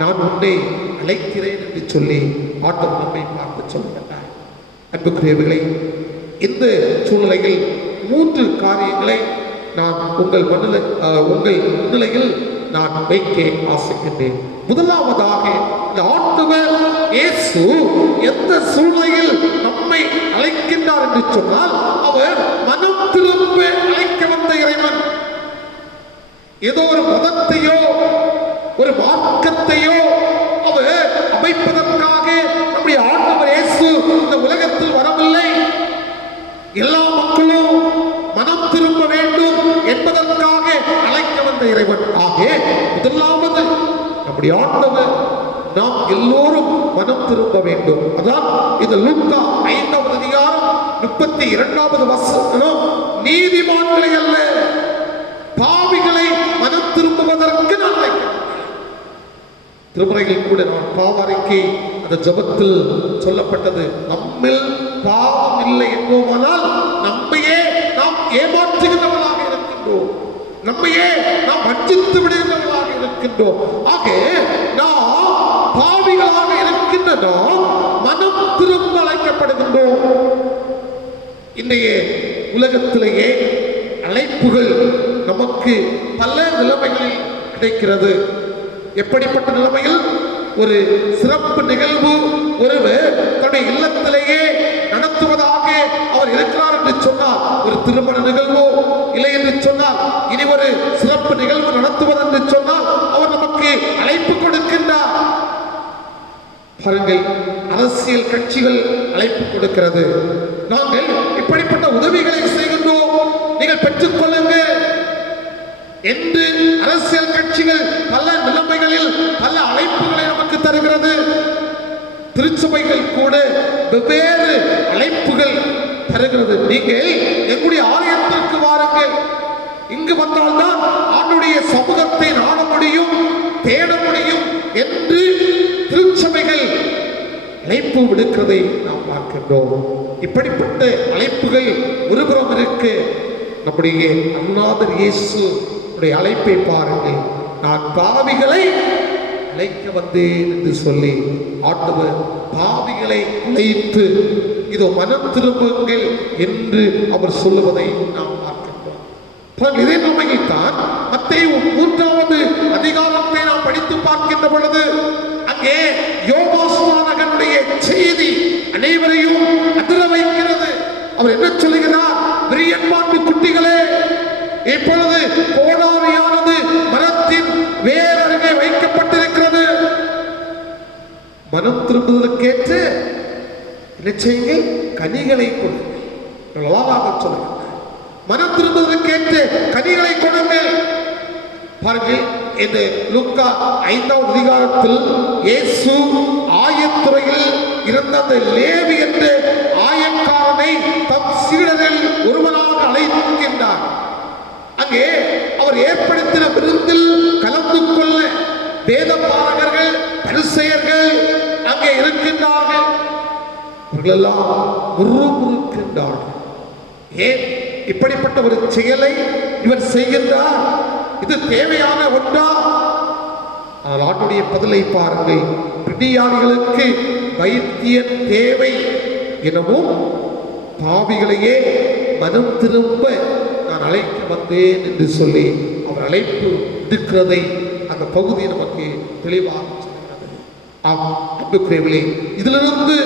நான் உன்னை அழைக்கிறேன் என்று சொல்லி ஆண்டவர் நம்மை பார்த்து சொல்லுகின்றார். அன்புக்குரியவர்களே, இந்த சூழ்நிலையில் 3 காரியங்களை நான் உங்கள் முன்னிலையில் நான் வைக்க ஆசைக்கின்றேன். முதலாவதாக, இந்த ஆண்டவர் இயேசு எந்த சூழ்நிலையில் நம்மை அழைக்கின்றார் என்று சொன்னால், அவர் மனம் திரும்ப அழைக்க வந்த இறைவன். ஏதோ ஒரு மதத்தையோ ஒரு மார்க்கத்தையோ அவர் அமைப்பதற்காக நம்முடைய ஆண்டவர் இயேசு இந்த உலகத்தில் வரவில்லை. எல்லா மக்களும் மனம் திரும்ப வேண்டும் என்பதற்காக அழைக்க வந்த இறைவன். ஆக முதலாவது நம்முடைய ஆண்டவர் நாம் எல்லோரும் மனம் திரும்ப வேண்டும். அதான் இந்த லூக்கா 5வது அதிகாரம் 32வது வசனம், நீதிமான்களை அல்ல பாவிகளை மனம் திரும்புவதற்கு நான் அழைக்கிறேன். திருமுறையில் கூட நான் பாவ அறிக்கை அந்த ஜபத்தில் சொல்லப்பட்டது, நம்மில் பாவம் இல்லை என்போமானால் நம்மையே நாம் ஏமாற்றுகிறவர்களாக இருக்கின்றோம், நம்மையே நாம் வஞ்சித்து விடுகிறவர்களாக இருக்கின்றோம். ஆக நாம் பாவிகளாக இருக்கின்ற நாம் மனம் திரும்ப அழைக்கப்படுகின்றோம். இன்றைய உலகத்திலேயே அழைப்புகள் நமக்கு பல நிலைமைகளில் கிடைக்கிறது. எப்படிப்பட்ட நிலைமையில்? ஒரு சிறப்பு நிகழ்வு ஒருவர் தன்னுடைய இல்லத்திலேயே நடத்துவதாக அவர் இருக்கிறார் என்று சொன்னால், ஒரு திருமண நிகழ்வோ இல்லை என்று சொன்னால், இனி ஒரு சிறப்பு நிகழ்வு நடத்துவது என்று சொன்னால் அவர் நமக்கு அழைப்பு கொடுக்கின்றார். பாருங்கள், அரசியல் கட்சிகள் அழைப்பு கொடுக்கிறது, நாங்கள் இப்படிப்பட்ட உதவிகளை செய்கின்றோம், நீங்கள் பெற்றுக் கொள்ளுங்கள் என்று அரசியல் கட்சிகள் பல நிலைமைகளில் பல அழைப்புகளை நமக்கு தருகிறது. திருச்சபைகள் கூட வெவ்வேறு அழைப்புகள் தருகிறது. நீங்கள் எங்களுடைய ஆலயத்திற்கு வாருங்கள், இங்கு வந்தால்தான் ஆண்டுடைய சமூகத்தை நாட முடியும், தேட முடியும் என்று திருச்சபைகள் அழைப்பு விடுக்கிறதை நாம் பார்க்கின்றோம். இப்படிப்பட்ட அழைப்புகள் ஒருபுறம் இருக்கு. நம்முடைய அருளாளர் இயேசு அழைப்பை பாருங்கள், நான் பாவிகளை அழைக்க வந்தேன் என்று சொல்லி ஆண்டவர் பாவிகளை அழைத்து இதோ மனம் திரும்புங்கள் என்று அவர் சொல்லுவதை நாம் பார்க்கின்றோம். இதே நிலைமையில் தான் மத்தேயு 3வது அதிகாரத்தை நாம் படித்து பார்க்கின்ற பொழுது அங்கே யோவானுடைய செய்தி அனைவரையும் அதிர வைக்கிறது. அவர் என்ன சொல்லுகிறார்? விரியன்மாட்டு குட்டிகளே, இப்பொழுது கோடாரியானது மரத்தின் வேர் அருகே வைக்கப்பட்டிருக்கிறது. மனம் திரும்புவதற்கேற்ற என்ன செய்யுங்கள்? கனிகளை கொடுங்கள். சொல்லுங்கள், மனம் திரும்புவதற்கேற்ற கனிகளை கொடுங்கள். பாருங்கள், இந்த லூக்கா 5வது அதிகாரத்தில் இயேசு ஆயத்துறையில் இருந்த அந்த லேவி என்ற ஆயக்காரனை தம் சீடரில் ஒருவனாக அழைக்கின்றார். அங்கே அவர் ஏற்படுத்தின விருந்தில் கலந்து கொள்ள வேதபாரகர்கள், பரிசேயர்கள் அங்கே இருக்கின்றார்கள். அவர்களெல்லாம் முறுமுறுக்கின்றார்கள். ஏன் இப்படிப்பட்ட ஒரு செயலை இவர் செய்கின்றார்? இது தேவையான ஒன்றா? ஆனால் ஆண்டுடைய பதிலை பாருங்கள். பிடியாளிகளுக்கு வைத்தியன் தேவை எனவும் பாவிகளையே மனம் திரும்ப நான் அழைக்க வந்தேன் என்று சொல்லி அவர் அழைப்பு விடுக்கிறதை அந்த பகுதி நமக்கு தெளிவாக சொல்கிறது. ஆம் அன்புக்குரியவர்களே, இதிலிருந்து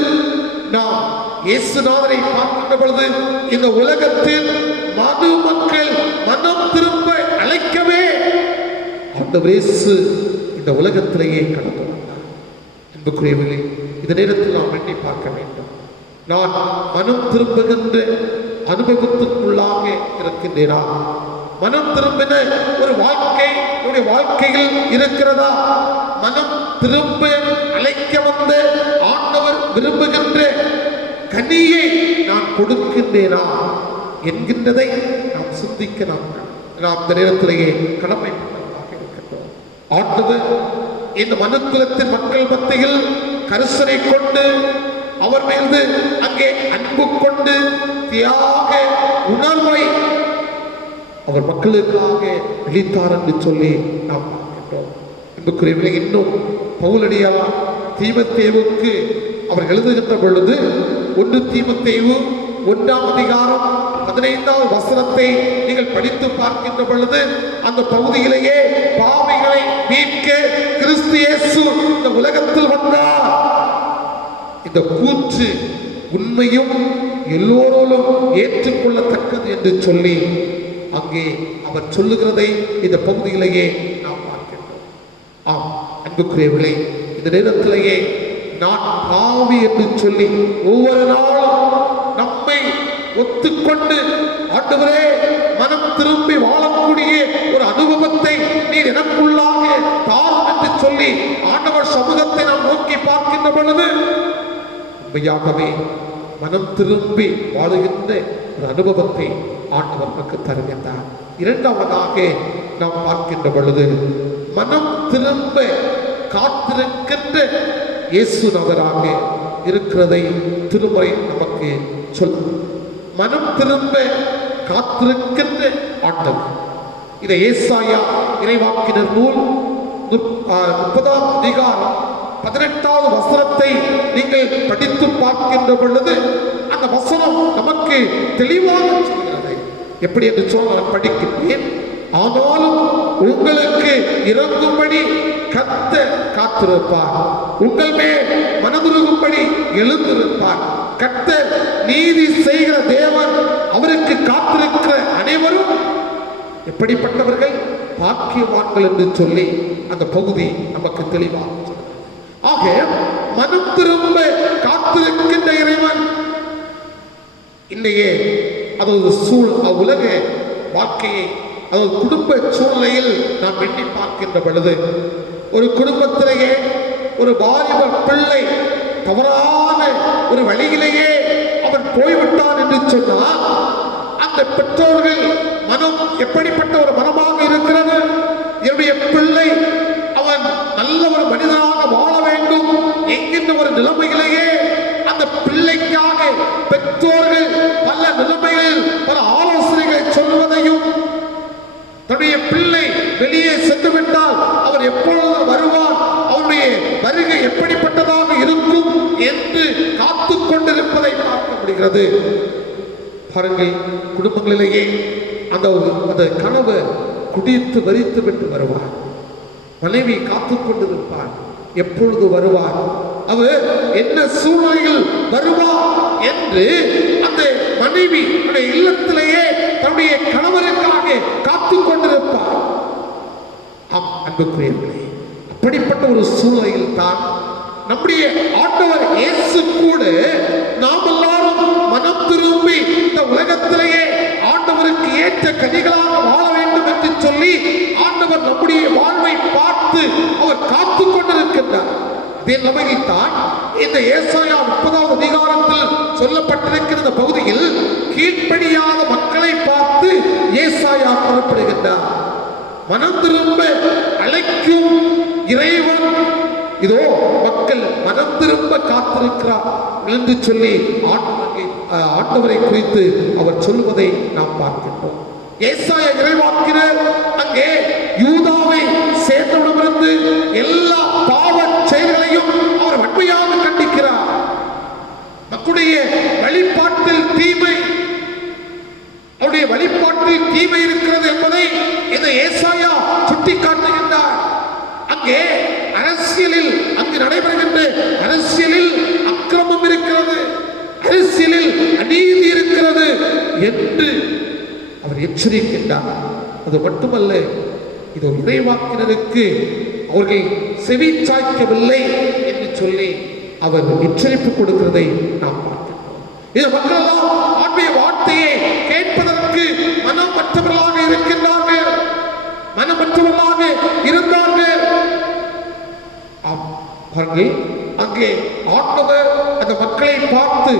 நாம் இயேசுநாதரை பார்க்கின்ற பொழுது இந்த உலகத்தில் மது மக்கள் மனம் திரும்ப அழைக்கவே ஆண்டவர் இயேசு இந்த உலகத்திலேயே கடந்து வந்தார். அன்புக்குரியவர்களே, இந்த நேரத்தில் நாம் எண்ணி பார்க்க வேண்டும். நான் மனம் திரும்புகின்ற அனுபவத்திற்குள்ளாக இருக்கின்றேனா? மனம் திரும்பின ஒரு வாழ்க்கை என்னுடைய வாழ்க்கையில் இருக்கிறதா? மனம் திரும்ப அழைக்க வந்த ஆண்டவர் விரும்புகின்ற கனியை நான் கொடுக்கின்றேனா என்கின்றதை நாம் சிந்திக்க நாம் இந்த நேரத்திலேயே கடமைப்பட்டவர்களாக இருக்கின்றோம். ஆண்டவர் இந்த மனுக்குலத்தின் மக்கள் மத்தியில் கரிசனை கொண்டு அவர் மீது அங்கே அன்பு கொண்டு தியாக உணர்வை அவர் மக்களுக்காக அளித்தார் என்று சொல்லி நாம் பார்க்கின்றோம். அன்புக்குரியவர்களே, இன்னும் பவுலடியார் தீமோத்தேயுவுக்கு அவர் எழுதுகின்ற பொழுது 1 தீமோத்தேயு 1ஆம் அதிகாரம் 15வது வசனத்தை நீங்கள் படித்து பார்க்கின்ற பொழுது அந்த பகுதியிலேயே பாவிகளை மீட்க கிறிஸ்து இயேசு இந்த உலகத்தில் வந்தார். இந்த கூற்று உண்மையும் எல்லோரோடும் ஏற்றுக்கொள்ளத்தக்கது என்று சொல்லி அங்கே அவர் சொல்லுகிறதை இந்த பகுதியிலேயே நாம் பார்க்கின்றோம். ஆம் அன்புக்குரியவர்களே, இந்த நேரத்திலேயே நான் பாவி என்று சொல்லி ஒவ்வொரு நாளும் நம்மை ஒத்துக்கொண்டு ஆண்டவரே மனம் திரும்பி வாழக்கூடிய ஒரு அனுபவத்தை நீர் எனக்குள்ளாக தாரும் என்று சொல்லி ஆண்டவர் சமூகத்தை நாம் நோக்கி பார்க்கின்ற பொழுது உண்மையாகவே மனம் திரும்பி வாழுகின்ற ஒரு அனுபவத்தை ஆண்டவர் நமக்கு தருகின்றார். இரண்டாவதாக நாம் பார்க்கின்ற பொழுது மனம் திரும்ப காத்திருக்கின்ற இயேசுநாதராக இருக்கிறதை திருமறை நமக்கு சொல்லும். மனம் திரும்ப காத்திருக்கின்ற ஆண்டவர். இதை ஏசாயா இறைவாக்கினர் நூல் 30ஆம் அதிகாரம் 18வது வசனத்தை நீங்கள் படித்து பார்க்கின்ற பொழுது அந்த வசனம் நமக்கு தெளிவாக சொல்கிறது. எப்படி என்று சொன்னால் படிக்கிறேன். ஆனாலும் உங்களுக்கு இறங்கும்படி கர்த்தர் காத்திருப்பார், உங்கள் மேல் மனதுருகும்படி எழுந்திருப்பார். கர்த்தர் நீதி செய்கிற தேவன், அவருக்கு காத்திருக்கிற அனைவரும் எப்படிப்பட்டவர்கள்? பாக்கியவான்கள் என்று சொல்லி அந்த பகுதி நமக்கு தெளிவாக சொல்கிறது. ஆக மனம் திரும்ப காத்திருக்கின்ற இறைவன் இன்னையே அதாவது உலக வாழ்க்கையை அதாவது குடும்ப சூழ்நிலையில் நாம் எண்ணி பார்க்கின்ற பொழுது ஒரு குடும்பத்திலேயே ஒரு வாலிப பிள்ளை தவறான ஒரு வழியிலேயே அவன் போய்விட்டான் என்று சொன்னால் அந்த பெற்றோர்கள் மனம் எப்படிப்பட்ட ஒரு மனமாக இருக்கிறது? என்னுடைய பிள்ளை அவன் நல்ல ஒரு மனிதனாக வாழ வேண்டும் என்கின்ற ஒரு நிலைமையிலேயே அந்த பிள்ளைக்காக பெற்றோர்கள் பல நிலைமைகளில் பல ஆலோசனைகளை சொல்வதையும், தன்னுடைய பிள்ளை வெளியே சென்று விட்டால் அவர் எப்பொழுது வருவார், அவருடைய வருகை எப்படிப்பட்டதாக இருக்கும் என்று காத்து கொண்டிருப்பதை பார்க்க முடிகிறது. பாருங்கள், குடும்பங்களிலேயே அந்த கனவு குடித்து வரித்து விட்டு வருவார். மனைவி காத்து கொண்டிருப்பார், எப்பொழுது வருவார், அவர் என்ன சூழ்நிலையில் வருவார் என்று அந்த மனைவி இல்லத்திலேயே தன்னுடைய கணவருக்காக காத்து கொண்டிருப்பார். ஆம் அன்புக்குரியவர்களே, அப்படிப்பட்ட ஒரு சூழ்நிலையில் தான் நம்முடைய ஆண்டவர் இயேசு கூட நாம் எல்லாரும் மனம் திரும்பி இந்த உலகத்திலேயே ஆண்டவருக்கு ஏற்ற கனிகளாக வாழ வேண்டும் என்று சொல்லி ஆண்டவர் நம்முடைய வாழ்வை பார்த்து அவர் காத்து கொண்டிருக்கின்றார். அதே நிலைமையில் தான் இந்த ஏசாயா 30வது அதிகாரத்தில் சொல்லப்பட்டிருக்கிற இந்த பகுதியில் கீழ்ப்படியாத மக்களை பார்த்து ஏசாயா புறப்படுகின்றார். மனம் திரும்ப அழைக்கும் இறைவன் இதோ மக்கள் மனம் திரும்ப காத்திருக்கிறார் என்று சொல்லி ஆண்டவரை குறித்து அவர் சொல்வதை நாம் பார்க்கின்றோம். ஏசாயா இறைவாக்கினர் அங்கே யூதாவை சேர்ந்தவரிடமிருந்து எல்லா பாவ செயல்களையும் அவர் வன்மையாக கண்டிக்கிறார். மக்களுடைய வழிபாட்டில் தீமை, அவருடைய வழிபாட்டில் தீமை இருக்கிறது என்பதை இந்த ஏசாயா சுட்டிக்காட்டுகின்றார். அங்கே அரசியலில் அங்கு நடைபெறுகின்ற அரசியலில் அக்கிரமம் இருக்கிறது, அரசியலில் அநீதி இருக்கிறது என்று அவர் எச்சரிக்கின்றார். அது மட்டுமல்ல, இதோ இறைவாக்கினருக்கு அவர்கள் செவி சாய்க்கவில்லை என்று சொல்லி அவர் எச்சரிப்பு கொடுக்கிறதை நாம் பார்க்கிறோம். இந்த மக்கள் எல்லாம் ஆன்மீக வார்த்தையை கேட்பதற்கு மனமற்றவர்களாக இருக்கின்றார்கள், மனமற்றவர்களாக இருந்தார்கள். அங்கே ஆண்டவர் அந்த மக்களை பார்த்து,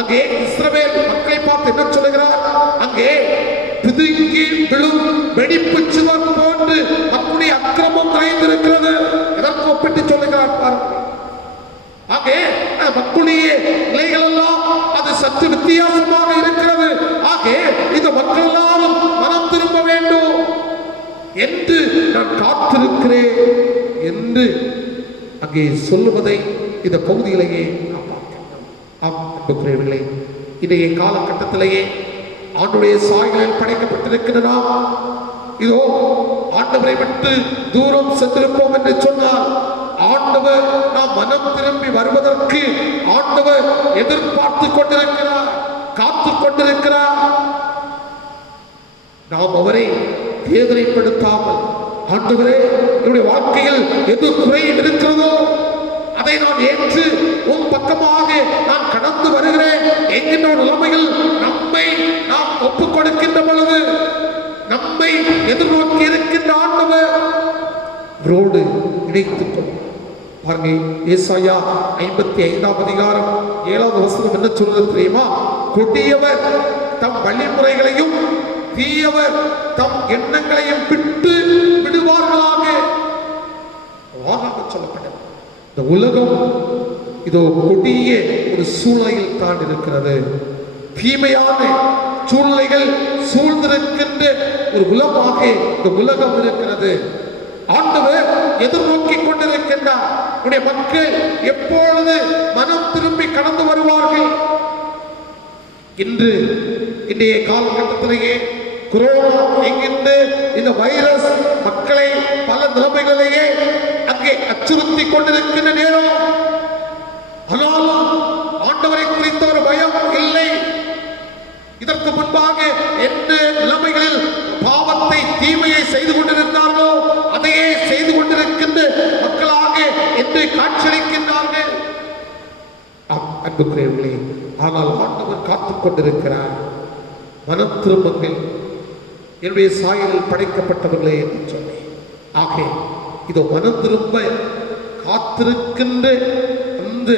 அங்கே இஸ்ரவேல் மக்களை பார்த்து என்ன சொல்லுகிறார்? அங்கே பிதுங்கி விழும் வெடிப்பு சுவர் போன்று மக்களுடைய அக்கிரமம் நிறைந்திருக்கிறது. எதற்கு ஒப்பிட்டு சொல்லுகிறார் பாருங்கள். அங்கே மக்களுடைய நிலைகள் எல்லாம் அது சற்று வித்தியாசமாக இருக்கிறது. ஆகவே இந்த மக்கள் எல்லாரும் மனம் திரும்ப வேண்டும் என்று நான் காத்திருக்கிறேன் என்று அங்கே சொல்லுவதை இந்த பகுதியிலேயே நாம் பார்க்கிறோம். அன்புக்குரியவர்களே, இன்றைய காலகட்டத்திலேயே ஆண்டவருடைய சாயலில் படைக்கப்பட்டிருக்கிற நாம் இதோ ஆண்டவரை விட்டு தூரம் சென்றிருப்போம் என்று சொன்னால், ஆண்டவர் நாம் மனம் திரும்பி வருவதற்கு ஆண்டவர் எதிர்பார்த்து கொண்டிருக்கிறார், காத்து கொண்டிருக்கிறார். நாம் அவரை வேதனைப்படுத்தாமல், ஆண்டவரே என்னுடைய வாழ்க்கையில் எது குறையும் இருக்கிறதோ அதை நான் ஏற்று உன் பக்கமாக நான் கடந்து வருகிறேன் என்கின்ற நிலைமையில் நம்மை நாம் ஒப்புக் கொடுக்கின்ற பொழுது, நம்மை எதிர்நோக்கி இருக்கின்ற ஆண்டவர் ரோடு இணைத்துக் கொள்ளும். பாருங்க, ஏசாயா 55ஆம் அதிகாரம் 7வது வசனம் என்ன சொல்றது தெரியுமா? கொடியவர் தம் வழிமுறைகளையும் தீயவர் தம் எண்ணங்களையும் விட்டு விடுவார்களாக சொல்லப்பட்டது. இந்த உலகம் இதோ கொடிய ஒரு சூழ்நிலையில் தான் இருக்கிறது. தீமையான சூழ்நிலைகள் சூழ்ந்திருக்கின்ற ஒரு உலகமாக இந்த உலகம் இருக்கிறது. ஆண்டவர் எதிர்நோக்கி கொண்டிருக்கின்றார். உடைய மக்கள் எப்பொழுது மனம் திரும்பி கடந்து வருவார்கள்? இன்றைய காலகட்டத்திலேயே கொரோனா என்கின்ற இந்த வைரஸ் மக்களை பல நிலைமைகளிலேயே அங்கே அச்சுறுத்தி கொண்டிருக்கின்ற நேரம், ஆனாலும் ஆண்டவரை குறித்த ஒரு பயம் இல்லை. இதற்கு முன்பாக எந்த நிலைமைகளில் பாவத்தை தீமையை செய்து கொண்டிருந்தார்களோ அதையே செய்து கொண்டிருக்கின்ற மக்களாக என்று காட்சியளிக்கின்றார்கள். அன்புக்குரியவர்களே, ஆனால் ஆண்டவர் காத்துக் கொண்டிருக்கிறார். மனம் திரும்புங்கள், என்னுடைய சாயலில் படைக்கப்பட்டவர்களே என்று சொல்லி. ஆக இதோ மனம் திரும்ப காத்திருக்கின்ற அந்த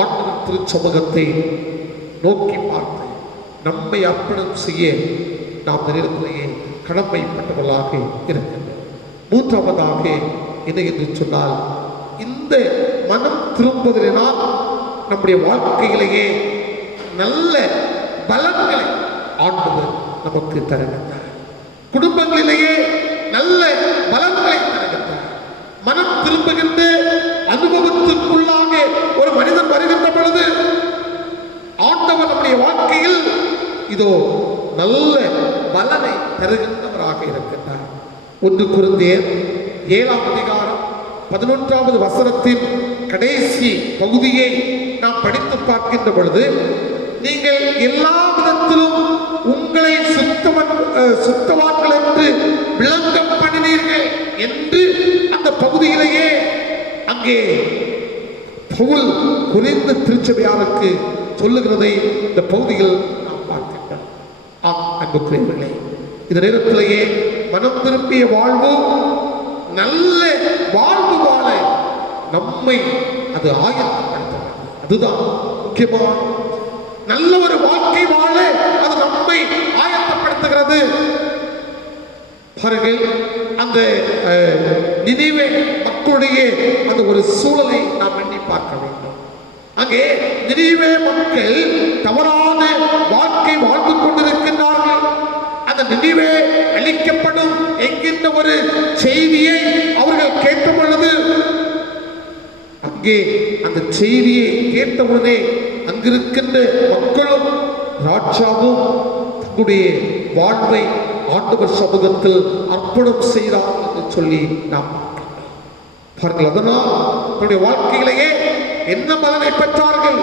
ஆண்டவர் திருச்சமூகத்தை நோக்கி பார்த்து நம்மை அர்ப்பணம் செய்ய நாம் நேரத்திலேயே கடமைப்பட்டவர்களாக இருக்கின்றோம். மூன்றாவதாக என்ன என்று சொன்னால், இந்த மனம் திரும்புவதனால் நம்முடைய வாழ்க்கையிலேயே நல்ல பலன்களை ஆண்டவர் நமக்கு தருகின்றார். குடும்பங்களிலேயே நல்ல பலன்களை தருகின்றார். மனம் திரும்புகின்ற அனுபவத்துக்குள்ளாக ஒரு மனிதன் வருகின்ற பொழுது ஆண்டவர் நம்முடைய வாழ்க்கையில் இதோ நல்ல பலனை தருகின்றவராக இருக்கின்றார். 1 கொரிந்தியர் 7ஆம் அதிகாரம் 11வது வசனத்தின் கடைசி பகுதியை நாம் படித்து பார்க்கின்ற பொழுது, நீங்கள் எல்லா விதத்திலும் உங்களை சுத்தவான்கள் என்று விளங்கம் பண்ணினீர்கள் என்று அந்த பகுதியிலேயே அங்கே பவுல் கொரிந்து திருச்சபையாருக்கு சொல்லுகிறதை இந்த பகுதியில் நாம் பார்க்கின்றோம். அன்புக்குரியவர்களே, இந்த நேரத்திலேயே மனம் திரும்பிய வாழ்வு, நல்ல வாழ்வு வாழ நம்மை அது ஆயத்தப்படுத்த வேண்டும். அதுதான் முக்கியமான நல்ல ஒரு வாழ்க்கை வாழ அது நம்மை ஆயத்தப்படுத்துகிறது. பாருங்கள், அந்த நினைவே மக்களுடைய அந்த ஒரு சூழலை நாம் எண்ணி பார்க்க வேண்டும். அங்கே நினைவே மக்கள் தவறான வாழ்க்கை வாழ்ந்து கொண்டிருக்கின்றார்கள். அந்த அந்த நினைவே அளிக்கப்படும் என்கின்ற ஒரு செய்தியை அவர்கள் கேட்ட பொழுது, அங்கே அந்த செய்தியை கேட்டவுடனே அங்கிருக்கின்ற மக்களும் ராஜாவும் தன்னுடைய வாழ்வை ஆண்டவர் சமூகத்தில் அர்ப்பணம் செய்தார் என்று சொல்லி நாம் பார்க்கிறோம். அதனால் தன்னுடைய வாழ்க்கையிலேயே என்ன பலனை பெற்றார்கள்,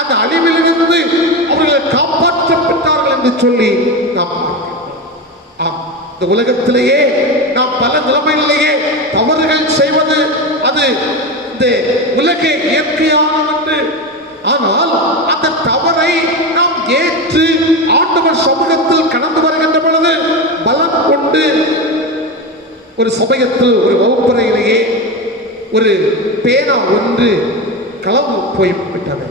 அந்த அழிவிலிருந்து அவர்கள் காப்பாற்றப்பட்டார்கள் என்று சொல்லி நாம் பார்க்கிறோம். இந்த உலகத்திலேயே நாம் பல நிலைமையிலேயே தவறுகள் செய்வது அது இந்த உலக இயற்கையானது. ஆனால் அந்த தவறை நாம் ஏற்று ஆண்டவர் சமூகத்தில் கடந்து வருகின்ற பொழுது பலம் கொண்டு, ஒரு சமயத்தில் ஒரு வகுப்பறையிலேயே ஒரு பேனா ஒன்று களவு போய்விட்டது.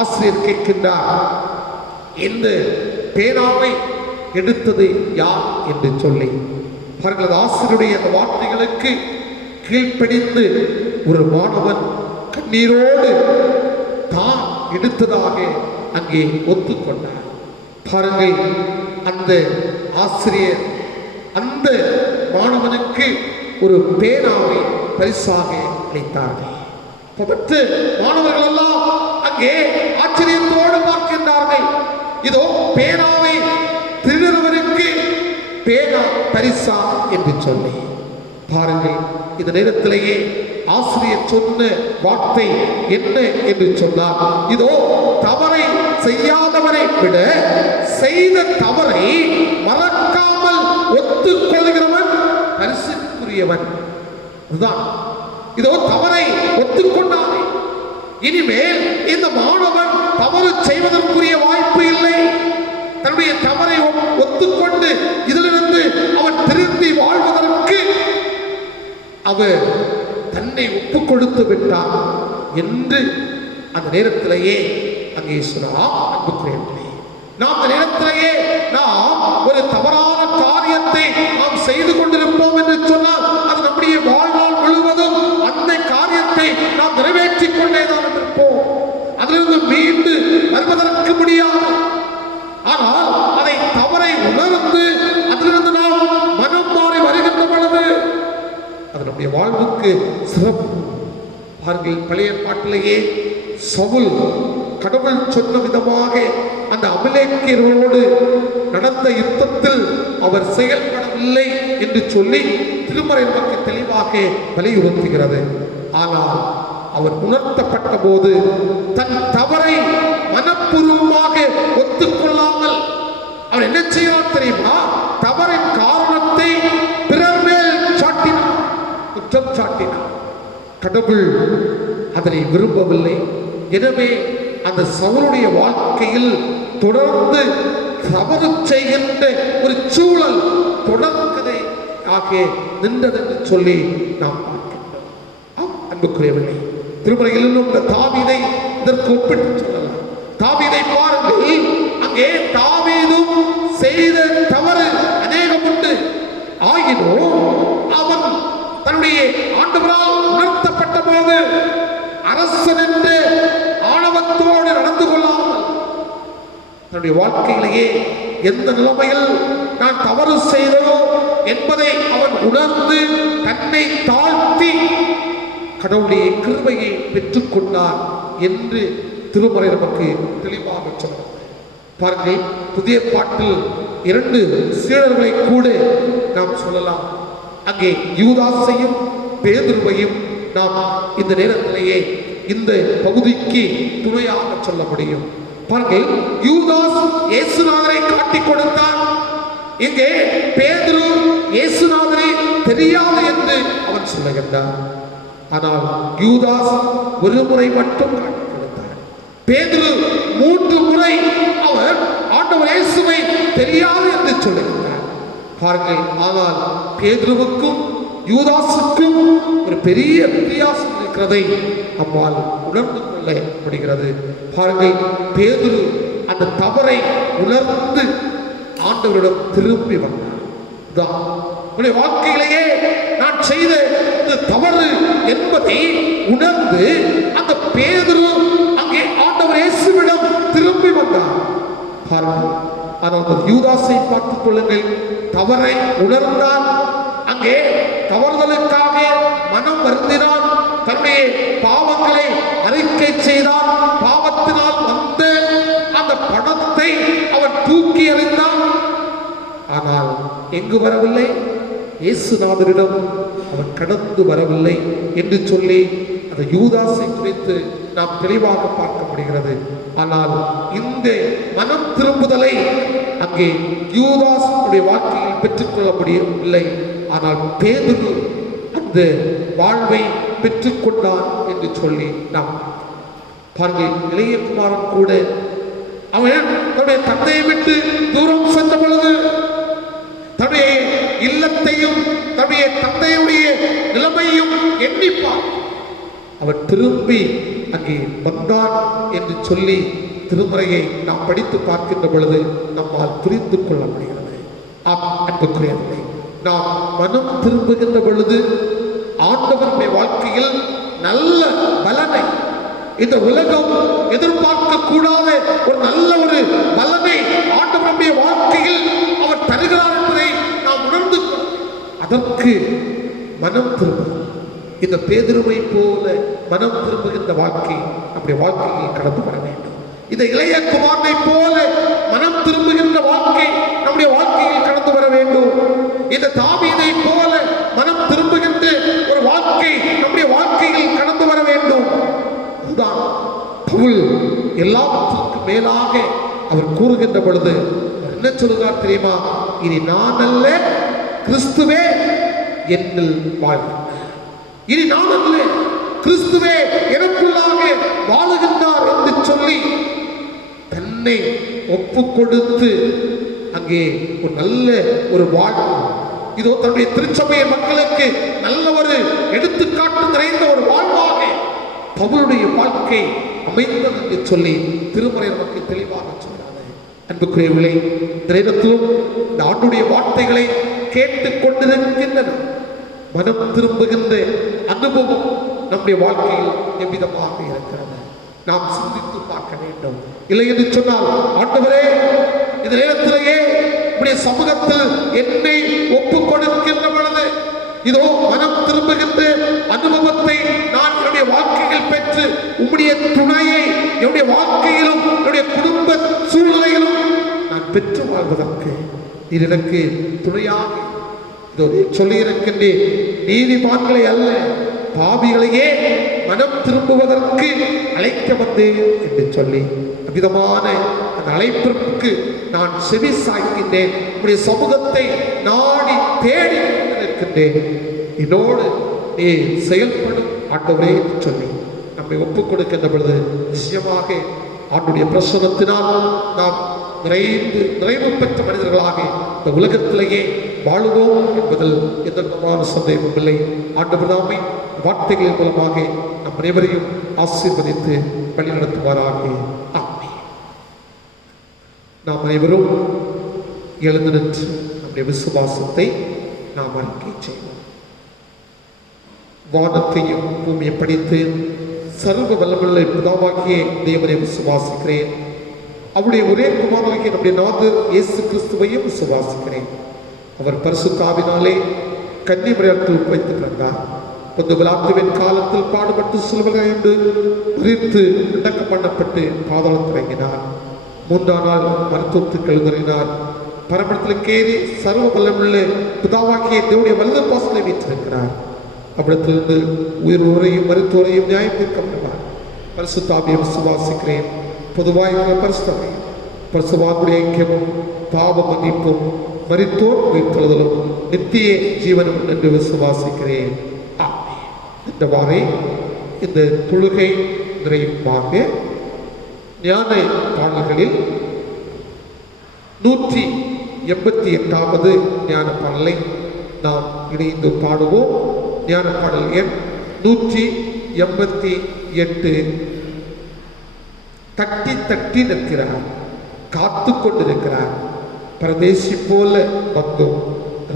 ஆசிரியர் கேட்கின்றார், இந்த பேனாவை எடுத்தது யார் என்று சொல்லி. அவர்களது ஆசிரியருடைய அந்த வார்த்தைகளுக்கு கீழ்ப்படிந்து ஒரு மாணவன் கண்ணீரோடு தான் எடுத்ததாக அங்கே ஒத்துக்கொண்டார். பாருங்கள், அந்த ஆசிரியர் அந்த மாணவனுக்கு ஒரு பேனாவை பரிசாக அளித்தார்கள். மாணவர்கள் எல்லாம் அங்கே ஆச்சரியத்தோடு பார்க்கின்றார்கள். இதோ பேனாவை திருடுவருக்கு பேனா பரிசா என்று சொல்லி. பாருங்கள், இந்த நேரத்திலேயே ஆசிரியர் சொன்ன வார்த்தை என்ன என்று சொன்னார், இதோ தவறை செய்யாதவரை விட செய்த தவறை மறக்காமல் ஒத்துக்கொள்கிறவன் பரிசுக்குரியவன். இதுதான், இதோ தவறை ஒத்துக்கொண்டானே, இனிமேல் இந்த மாணவன் தவறு செய்வதற்குரிய வாய்ப்பு இல்லை. தன்னுடைய தவறை ஒத்துக்கொண்டு இதிலிருந்து அவன் திரும்பி வாழ்வதற்கு அவர் தன்னை ஒப்புக் கொடுத்து விட்டான் என்று அந்த நேரத்திலேயே அங்கே அன்புக்குரியவர்களே, நாம் அந்த நேரத்திலேயே நாம் ஒரு தவறான காரியத்தை நாம் செய்து கொண்டிருப்போம் என்று சொன்னால் அது நம்முடைய வாழ்நாள் முழுவதும் அந்த காரியத்தை நாம் நிறைவேற்றிக் கொண்டேதான் இருப்போம். அதிலிருந்து மீண்டு வருவதற்கு முடியாது. ஆனால் அதை தவறை உணர்ந்து அதிலிருந்து நாம் மனம் மாறி வருகின்ற பொழுது அது நம்முடைய வாழ்வுக்கு சிறப்பு. பாருங்கள், பழைய பாட்டிலேயே சவுல் கடவுள் சொன்ன விதமாக அந்த அமலேக்கியரோடு நடந்த யுத்தத்தில் அவர் செயல்படவில்லை என்று சொல்லி திருமறை நமக்கு தெளிவாக வலியுறுத்துகிறது. ஆனால் அவர் உணர்த்தப்பட்ட போது தன் தவறை மனப்பூர்வமாக ஒத்துக்கொள்ளாமல் அவர் என்ன செய்யலாம் தெரியுமா? தவறின் காரணத்தை பிறர் மேல் சாட்டினார், குற்றம் சாட்டினார். கடவுள் அதனை விரும்பவில்லை. எனவே அந்த சவுலுடைய வாழ்க்கையில் தொடர்ந்து தவறு செய்கின்ற ஒரு சூழல் தொடர்கதை ஆக நின்றது என்று சொல்லி நாம் பார்க்கின்றோம். அன்புக்குரியவர்களே, திருமறையில் இந்த தாவீதை இதற்கு ஒப்பிட்டு சொல்லலாம். தாவீதை பாருங்கள், அங்கே தாவீதும் செய்த தவறு அநேகம் உண்டு. ஆயினும் அவன் தன்னுடைய ஆண்டவரால் உணர்த்தப்பட்ட போது அரசன் என்று ஆணவத்தோடு நடந்து கொள்ளாமல் தன்னுடைய வாழ்க்கையிலேயே எந்த நிலைமையில் நான் தவறு செய்தனோ என்பதை அவன் உணர்ந்து தன்னை தாழ்த்தி கடவுளுடைய கிருபையை பெற்றுக் கொண்டார் என்று திருமறை நமக்கு தெளிவாக சொன்னார். பாருங்கள், புதிய பாட்டில் 2 சீடர்களை கூட நாம் சொல்லலாம். அங்கே யூதாசையும் பேதுருவையும் நாம் இந்த நேரத்திலேயே இந்த பகுதிக்கு துணையாக சொல்ல முடியும். பாருங்கள், யூதாஸ் இயேசுநாதரை காட்டிக் கொடுத்தான். இங்கே பேதுரு இயேசுநாதரை தெரியாது என்று அவன் சொல்லுகின்றான். ஆனால் யூதாஸ் ஒரு முறை மட்டும் காட்டிக் கொடுத்தார். பேதுரு 3 முறை அவர் ஆண்டவர் இயேசுவை தெரியாது என்று சொல்லுகின்றார். பாருங்கள், ஆனால் பேதுருவுக்கும் யூதாசுக்கும் ஒரு பெரிய வித்தியாசம் இருக்கிறதை நம்மால் உணர்ந்து கொள்ள முடிகிறது. பாருங்கள், பேதுரு அந்த தவறை உணர்ந்து ஆண்டவரிடம் திரும்பி வந்தார். உன்னுடைய வாழ்க்கையிலேயே நான் செய்த இந்த தவறு என்பதை உணர்ந்து அந்த பேதுரு அங்கே ஆண்டவர் இயேசுவிடம் திரும்பி வந்தார். பாருங்கள், ஆனால் யூதாசை பார்த்துக் கொள்ளுங்கள். தவறை உணர்ந்தான், அங்கே தவறுதலுக்காக மனம் வருந்தினான், தன்னுடைய பாவங்களை அறிக்கை செய்தான், பாவத்தினால் வந்த அந்த பணத்தை அவன் தூக்கி எறிந்தான். ஆனால் எங்கு வரவில்லை? இயேசுநாதரிடம் அவன் கடந்து வரவில்லை என்று சொல்லி அந்த யூதாசை குறித்து நாம் தெளிவாக பார்க்க முடிகிறது. ஆனால் இந்த மனம் திரும்புதலை அங்கே யூதாசுடைய வாழ்க்கையில் பெற்றுக்கொள்ள முடியவில்லை. ஆனால் பேதுரு அந்த வாழ்வை பெற்றுக்கொண்டான் என்று சொல்லி நாம் பாருங்கள். இளைய குமாரன் கூட அவன் தன்னுடைய தந்தையை விட்டு தூரம் சென்ற பொழுது தன்னுடைய இல்லத்தையும் தன்னுடைய தந்தையுடைய நிலைமையும் எண்ணிப்பான். அவன் திரும்பி அங்கே வந்தான் என்று சொல்லி திருமுறையை நாம் படித்து பார்க்கின்ற பொழுது நம்மால் புரிந்து கொள்ள முடிகிறது. அன்புக்குரியவர்களே, நாம் மனம் திரும்புகின்ற பொழுது ஆண்டவருடைய வாழ்க்கையில் நல்ல பலனை இந்த உலகம் எதிர்பார்க்க கூடாத ஒரு நல்ல ஒரு பலனை ஆண்டவருடைய வாழ்க்கையில் அவர் தருகிறார் என்பதை நாம் உணர்ந்து அதற்கு மனம் திரும்பும். இந்த பேதுருவை போல மனம் திரும்புகின்ற வாழ்க்கை நம்முடைய வாழ்க்கையில் கடந்து வர வேண்டும். இந்த இளைய குமாரனை போல மனம் திரும்புகின்ற வாழ்க்கை நம்முடைய வாழ்க்கையில் கடந்து வர வேண்டும். இந்த தாவீதை போல மனம் திரும்புகின்ற ஒரு வாழ்க்கை நம்முடைய வாழ்க்கையில் கடந்து வர வேண்டும். அதுதான் பவுல் எல்லாவற்றுக்கும் மேலாக அவர் கூறுகின்ற பொழுது என்ன சொல்கிறார் தெரியுமா? இனி நான் அல்ல, கிறிஸ்துவே என்னில் வாழ்கிறார். இனி நான் அல்ல, கிறிஸ்துவே எனக்குள்ளாக வாழுகின்றார் என்று சொல்லி தன்னை ஒப்பு கொடுத்து அங்கே ஒரு நல்ல ஒரு வாழ்வு, இதோ தன்னுடைய திருச்சபைய மக்களுக்கு நல்ல ஒரு எடுத்துக்காட்டு நிறைந்த ஒரு வாழ்வாக பவுலுடைய வாழ்க்கை அமைந்தது என்று சொல்லி திருமறை நமக்கு தெளிவாக சொல்றாங்க. அன்புக்குரியவர்களே, இந்த நேரத்திலும் இந்த ஆண்டுடைய வார்த்தைகளை கேட்டுக் கொண்டிருக்கின்றன. மனம் திரும்புகின்ற அனுபவம் நம்முடைய வாழ்க்கையில் எவ்விதமாக இருக்கிறது நாம் சிந்தித்து பார்க்க வேண்டும். இல்லை என்று சொன்னால், ஆண்டவரே இந்த நேரத்திலேயே உடைய சமூகத்தில் என்னை ஒப்புக் கொடுக்கின்ற பொழுது இதோ மனம் திரும்புகின்ற அனுபவத்தை நான் என்னுடைய வாழ்க்கையில் பெற்று உம்முடைய துணையை என்னுடைய வாழ்க்கையிலும் என்னுடைய குடும்ப சூழ்நிலையிலும் நான் பெற்று வாழ்வதற்கு இது எனக்கு துணையாக சொல்லி இருக்கின்றேன். நீதிமான்களை அல்ல, பாவிகளையே மனம் திரும்புவதற்கு அழைக்க வந்தேன் என்று சொல்லி அவ்விதமான அந்த அழைப்பிற்கு நான் செவி சாய்க்கின்றேன். உடைய சமூகத்தை நாடி தேடி இருக்கின்றேன். என்னோடு நீ செயல்படும் ஆண்டவரே என்று சொல்லி நம்மை ஒப்புக் கொடுக்கின்ற பொழுது நிச்சயமாக ஆண்டுடைய பிரசனத்தினால் நாம் நிறைவு பெற்ற மனிதர்களாக இந்த உலகத்திலேயே வாழுவோம் என்பதில் எந்த விதமான சந்தேகமும் இல்லை. ஆண்டவர் தாமே வார்த்தைகளின் மூலமாக நம் அனைவரையும் ஆசீர்வதித்து வழிநடத்துவாராக. ஆமென். நாம் அனைவரும் எழுந்து நின்று நம்முடைய விசுவாசத்தை நாம் அறிக்கை செய்வோம். வானத்தையும் பூமியை படித்து சர்வ வல்லமுள்ள பிதாவாகிய தேவனை விசுவாசிக்கிறேன். அவருடைய ஒரே குமாரனாகிய நம்முடைய நாதர் இயேசு கிறிஸ்துவையும் விசுவாசிக்கிறேன். அவர் பரிசுத்த ஆவினாலே கன்னிமரியாத்தில் வைத்து பிறந்தார். பொது விழாத்துவின் காலத்தில் பாடுபட்டு சிலுவையிட்டு மரித்து அடக்கம் பண்ணப்பட்டு பாதாளத்தில் இறங்கினார். 3ஆம் நாள் மருத்துவத்துக்கு எழுந்தறினார். பரமண்டலத்தில் கேறி சர்வ வல்லமுள்ள பிதாவாகிய தேவனுடைய வலது பாசத்தை வீற்றிருக்கிறார். அவ்விடத்திலிருந்து உயிர் உரையும் மருத்துவரையும் நியாயம் தீர்க்கப்படுவார். பரிசுத்த ஆவியை விசுவாசிக்கிறேன். பொதுவாக பரிசுத்தவானுடைய ஐக்கியமும் பாவ மன்னிப்பும் மரித்தோர் உயிர்த்தெழுதலும் நித்திய ஜீவனும் என்று விசுவாசிக்கிறேன். இந்தவாறே இந்த தொழுகை நிறைவாக ஞான பாடல்களில் 188வது ஞான பாடலை நாம் இணைந்து பாடுவோம். ஞான பாடல் எண் 188. தட்டி தட்டி நிற்கிறார், காத்து கொண்டிருக்கிறார், பரதேசி போல வந்தோம்,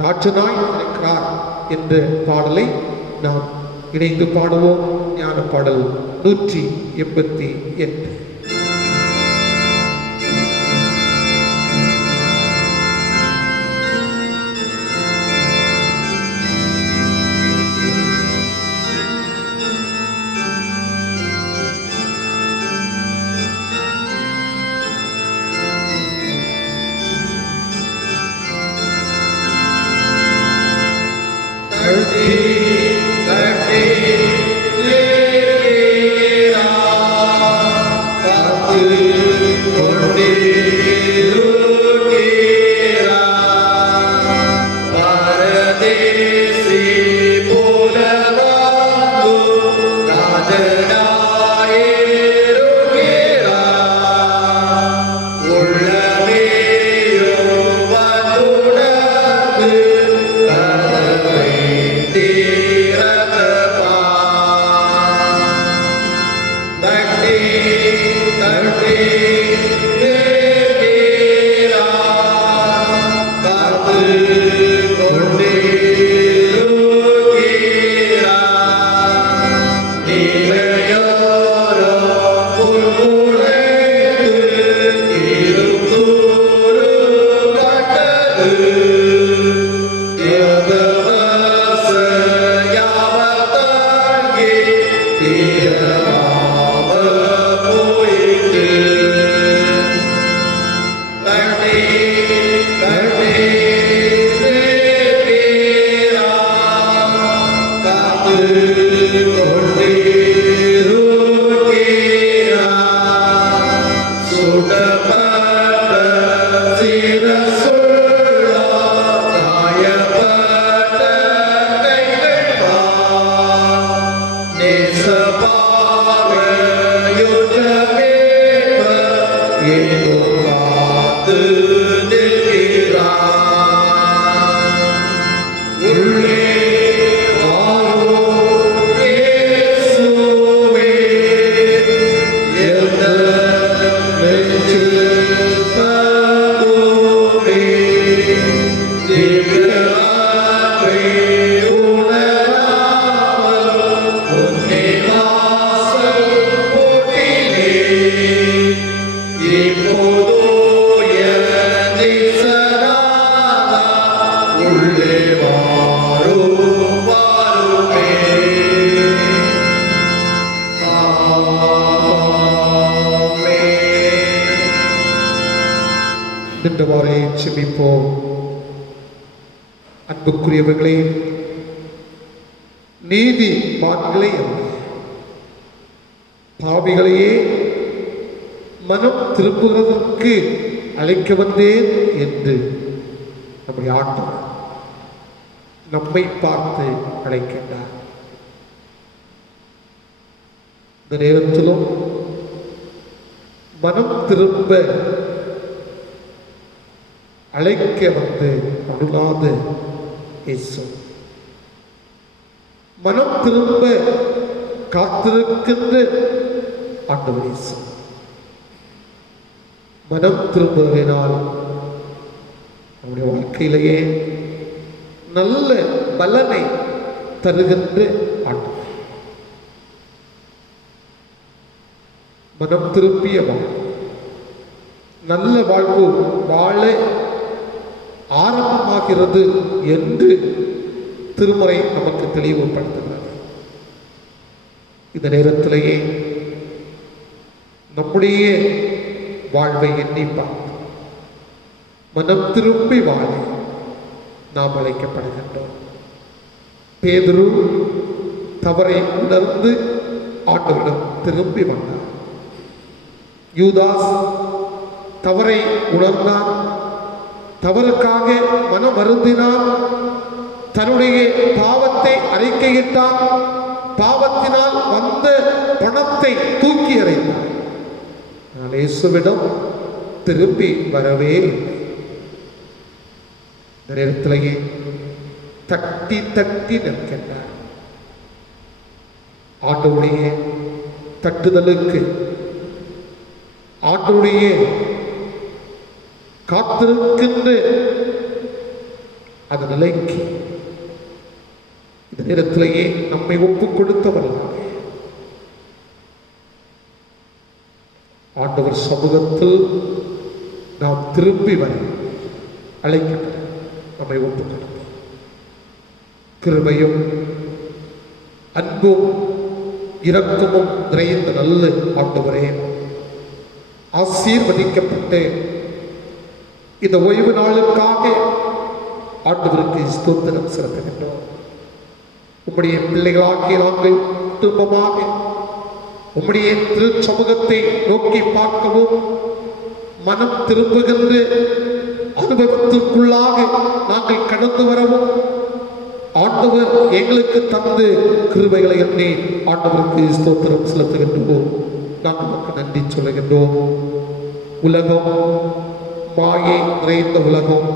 ராஜனாய் இருக்கிறார் என்ற பாடலை நாம் இணைந்து பாடுவோம். ஞான பாடல் 188. பரதேசி போலவாங்கு ராஜனாயிருகிறா உள்ளமேயோ வந்துணர்ந்து கதவை திறப்பா தட்டி தட்டி நின்றவாறே செபிப்போம். அன்புக்குரியவர்களே, நீதிமான்களே அல்ல, பாவிகளையே மனம் திரும்புவதற்கு அழைக்க வந்தேன் என்று நம்முடைய ஆண்டவர் நம்மை பார்த்து அழைக்கின்றார். இந்த நேரத்திலும் மனம் திரும்ப அழைக்க வந்து அருளாத இயேசு, மனம் திரும்ப காத்திருக்கின்ற ஆண்டவர் இயேசு, மனம் திரும்புவதனால் நம்முடைய வாழ்க்கையிலேயே நல்ல பலனை தருகின்ற ஆண்டவர். மனம் திரும்பிய வாழ்வு, நல்ல வாழ்வு வாழ ஆரம்பமாகிறது என்று திருமறை நமக்கு தெளிவுபடுத்துகிறது. இந்த நேரத்திலேயே நம்முடைய வாழ்வை எண்ணி பார்த்து மனம் திரும்பி வாழ நாம் அழைக்கப்படுகின்றோம். பேதுரு தவறை உணர்ந்து ஆண்டவரிடம் திரும்பி வந்தார். யூதாஸ் தவறை உணர்ந்தார், தவறுக்காக மனம் வருந்தினார், தன்னுடைய பாவத்தை அறிக்கையிட்டார், பாவத்தினால் வந்த பணத்தை தூக்கி எறிந்தார். ஆனால் இயேசுவிடம் திரும்பி வரவே இல்லை. நேரத்திலேயே தட்டி தட்டி நிற்கின்றார். ஆண்டவருடைய தட்டுதலுக்கு, ஆண்டவருடைய காத்திருக்கின்ற அந்த நிலைக்கு இந்த நேரத்திலேயே நம்மை ஒப்புக் கொடுத்தவர்களாக ஆண்டவர் சமூகத்தில் நாம் திரும்பி வர அழைக்கப்பட்ட நம்மை ஒப்புக் கொடுத்தோம். கிருபையும் அன்பும் இரக்கமும் நிறைந்த நல்ல ஆண்டவரே, ஆசீர்வதிக்கப்பட்டு இந்த ஓய்வு நாளுக்காக ஆண்டவருக்கு ஸ்தோத்திரம் செலுத்துகின்றோம். உம்முடைய பிள்ளைகளாகிய நாங்கள் குடும்பமாக உம்முடைய திருச்சமூகத்தை நோக்கி பார்க்கவும், மனம் திரும்புகின்ற அனுபவத்திற்குள்ளாக நாங்கள் கடந்து வரவும் ஆண்டவர் எங்களுக்கு தந்து கிருபைகளை எண்ணி ஆண்டவருக்கு ஸ்தோத்திரம் செலுத்துகின்றோம். நாம் நமக்கு நன்றி சொல்லுகின்றோம். உலகம் மாயை நிறைந்த உலகம்,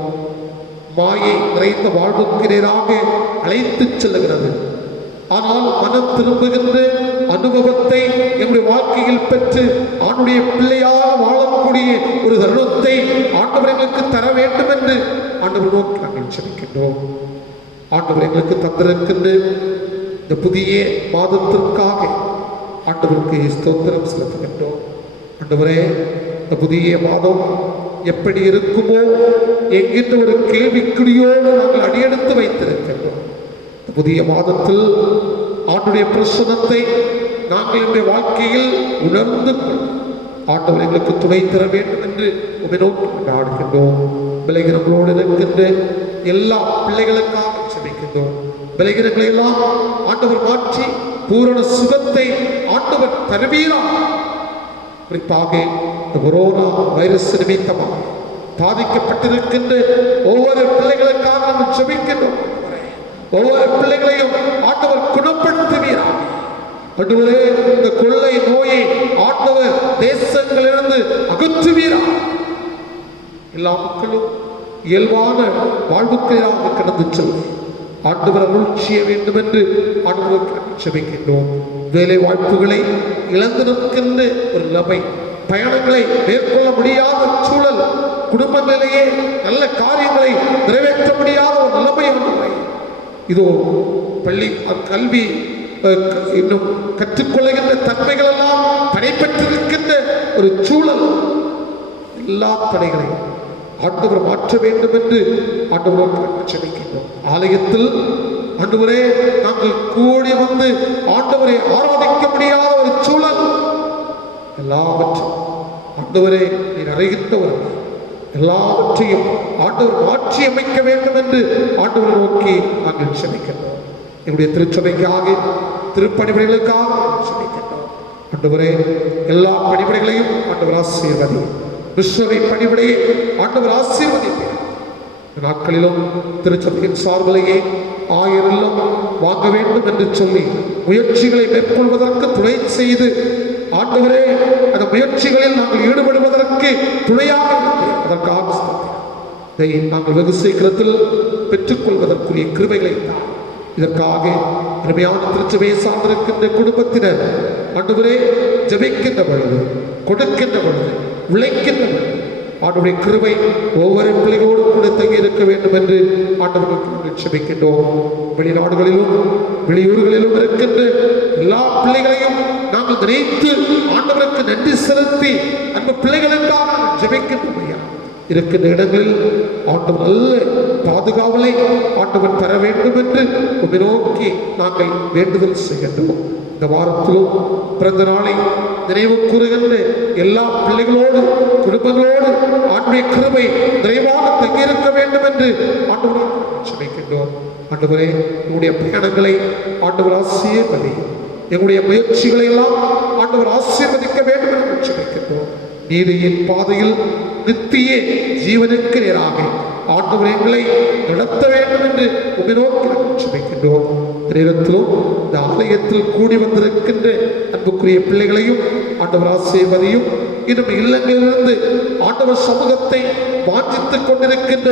மாயை நிறைந்த வாழ்வுக்கு நேராக அழைத்து செல்லுகிறது. ஆனால் மனம் திரும்புகின்ற அனுபவத்தை என்னுடைய வாழ்க்கையில் பெற்று ஆண்டுடைய பிள்ளையாக வாழக்கூடிய ஒரு தருணத்தை ஆண்டவர் எங்களுக்கு தர வேண்டும் என்று ஆண்டவர் நோக்கி நாங்கள் செபிக்கின்றோம். ஆண்டவர் எங்களுக்கு தந்திருக்கின்ற இந்த புதிய மாதத்திற்காக ஆண்டவருக்கு ஸ்தோத்திரம் செலுத்துகின்றோம். ஆண்டவரே, இந்த புதிய மாதம் எப்படி இருக்குமோ என்கின்ற ஒரு கேள்விக்குறியோடு நாங்கள் அடியெடுத்து வைத்திருக்கின்றோம். புதிய மாதத்தில் ஆண்டுடைய பிரசனத்தை நாங்கள் என்னுடைய வாழ்க்கையில் உணர்ந்து ஆண்டவர் எங்களுக்கு துணை தர வேண்டும் என்று உண்மை நோக்கி கொண்டாடுகின்றோம். விளைகிறவர்களோடு இருக்கின்ற எல்லா பிள்ளைகளுக்காக செபிக்கின்றோம். விளைகிறவர்களை எல்லாம் ஆண்டவர் மாற்றி பூரண சுகத்தை ஆண்டவர் தருவீராக. குறிப்பாக கொரோனா வைரஸ் நிமித்தமாக பாதிக்கப்பட்டிருக்கின்ற ஒவ்வொரு பிள்ளைகளுக்காக நாம் செபிக்கின்றோம். ஒவ்வொரு பிள்ளைகளையும் ஆண்டவர் குணப்படுத்துவீராக. ஆண்டவரே, இந்த கொள்ளை நோயை ஆண்டவர் தேசங்களிலிருந்து அகற்றுவீராக. எல்லா மக்களும் இயல்பான வாழ்வுக்காக கடந்து செல்லும் ஆண்டவர் அருள் செய்ய வேண்டும் என்று ஆண்டவருக்கு செபிக்கின்றோம். வேலை வாய்ப்புகளை இழந்து நிற்கின்ற ஒரு நிலைமை, பயணங்களை மேற்கொள்ள முடியாத சூழல், குடும்பங்களிலேயே நல்ல காரியங்களை நிறைவேற்ற முடியாத ஒரு நிலைமை ஒன்றை இதோ பள்ளி கல்வி இன்னும் கற்றுக்கொள்ளுகின்ற தன்மைகள் எல்லாம் தடைபெற்றிருக்கின்ற ஒரு சூழல், எல்லா தடைகளையும் ஆண்டவர் மாற்ற வேண்டும் என்று ஆண்டவரோடு செபிக்கின்றோம். ஆலயத்தில் ஆண்டவரே, நாங்கள் கூடி வந்து ஆண்டவரை ஆராதிக்க முடியாத ஒரு சூழல், எல்லாவற்றையும் ஆண்டவரே நீர் அறிகின்றவர், எல்லாவற்றையும் ஆண்டவர் மாற்றி அமைக்க வேண்டும் என்று ஆண்டவரை நோக்கி நாங்கள் செபிக்கின்றோம். எங்களுடைய திருச்சபைக்காக, திருப்பணிபடைகளுக்காக செபிக்கின்றோம். ஆண்டவரே, எல்லா பணிபடைகளையும் ஆண்டவர் ஆசீர்வதி. விஸ்வரை பணிபடையை ஆண்டவர் ஆசீர்வதிப்பார். நாட்களிலும் திருச்சபையின் சார்பிலேயே 1000 இல்லம் வாங்க வேண்டும் என்று சொல்லி முயற்சிகளை மேற்கொள்வதற்கு துணை செய்து ஆண்டவரே, அந்த முயற்சிகளில் நாங்கள் ஈடுபடுவதற்கு துணையாக அதற்காக இதை நாங்கள் வெகு சீக்கிரத்தில் பெற்றுக்கொள்வதற்குரிய கிருபைகளை தான். இதற்காக அருமையான திருச்சபையை சார்ந்திருக்கின்ற குடும்பத்தினர் ஆண்டவரே ஜெபிக்கின்ற பொழுது, கொடுக்கின்ற பொழுது, உழைக்கின்ற பொழுது ஆண்டவருடைய கிருபை ஒவ்வொரு பிள்ளைகளோடு கூட தங்கி இருக்க வேண்டும் என்று ஆண்டவருக்கு செபிக்கின்றோம். வெளிநாடுகளிலும் வெளியூர்களிலும் இருக்கின்ற எல்லா பிள்ளைகளையும் நாங்கள் நினைத்து ஆண்டவருக்கு நன்றி செலுத்தி அந்த பிள்ளைகளுக்காக ஜெபிக்கின்றோம். இருக்கின்ற இடங்களில் ஆண்டவர் நல்ல பாதுகாவலை ஆண்டவர் தர வேண்டும் என்று உண்மை நோக்கி நாங்கள் வேண்டுதல் செய்கின்றோம். இந்த வாரத்திலும் பிறந்த நாளை நினைவு கூறுகின்ற எல்லா பிள்ளைகளோடு, குடும்பங்களோடு ஆண்டுடைய கிருபை நிறைவாக தங்கியிருக்க வேண்டும் என்று ஆண்டவரை செபிக்கின்றோம். ஆண்டவரே, எங்களுடைய பயணங்களை ஆண்டவர் ஆசீர்வதி, எங்களுடைய முயற்சிகளை எல்லாம் ஆண்டவர் ஆசீர்வதிக்க வேண்டும் என்று செபிக்கின்றோம். நீதியின் பாதையில் நித்திய ஜீவனுக்கு நேராக ஆண்டவர் எங்களை நடத்த வேண்டும் என்று உண்மை நோக்கி செபிக்கின்றோம். நேரத்திலும் இந்த ஆலயத்தில் கூடி வந்திருக்கின்ற அன்புக்குரிய பிள்ளைகளையும் ஆண்டவர் ஆசீர்வதியும். இன்னும் இல்லங்களிலிருந்து ஆண்டவர் சமூகத்தை வாஞ்சித்துக் கொண்டிருக்கின்ற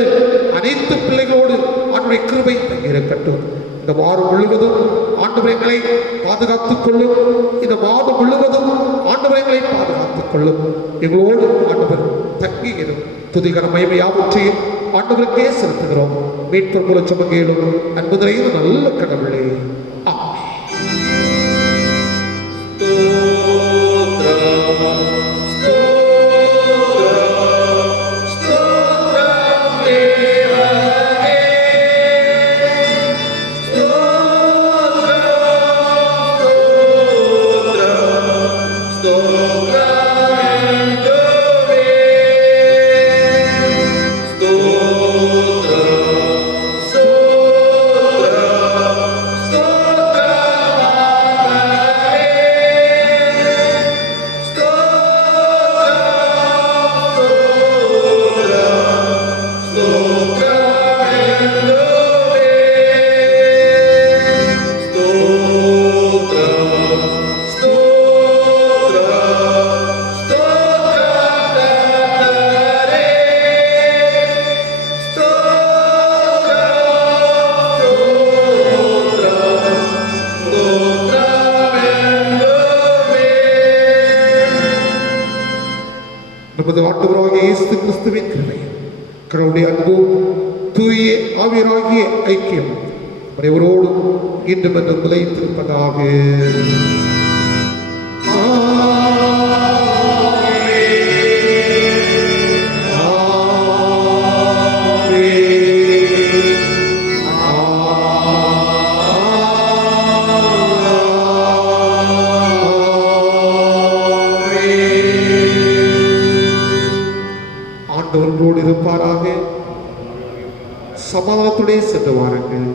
அனைத்து பிள்ளைகளோடு ஆண்டவருடைய கிருபை இருக்கட்டும். இந்த வாரம் முழுவதும் ஆண்டவர் எங்களை பாதுகாத்துக் கொள்ளும். இந்த மாதம் முழுவதும் ஆண்டவர் எங்களை பாதுகாத்துக் கொள்ளும். எங்களோடு ஆண்டவர் தங்கியிடும். துதிகர மகிமை யாவற்றையும் ஆண்டவருக்கே செலுத்துகிறோம். மீட்பர் மூல சுமங்கேடும் அன்பு நிறைந்த நல்ல கடவுளே, ஆமென். Stotram, stotram, stotram. இயேசு கிறிஸ்துவின் கிருபையும் கடவுளுடைய அன்பும் தூய ஆவியராகிய ஐக்கியம் அனைவரோடும் இன்றும் என்றும் நிலைத்திருப்பதாக. ஆண்டவர்களோடு இருப்பாராக. சமாதானத்துடைய சென்று வாருங்கள்.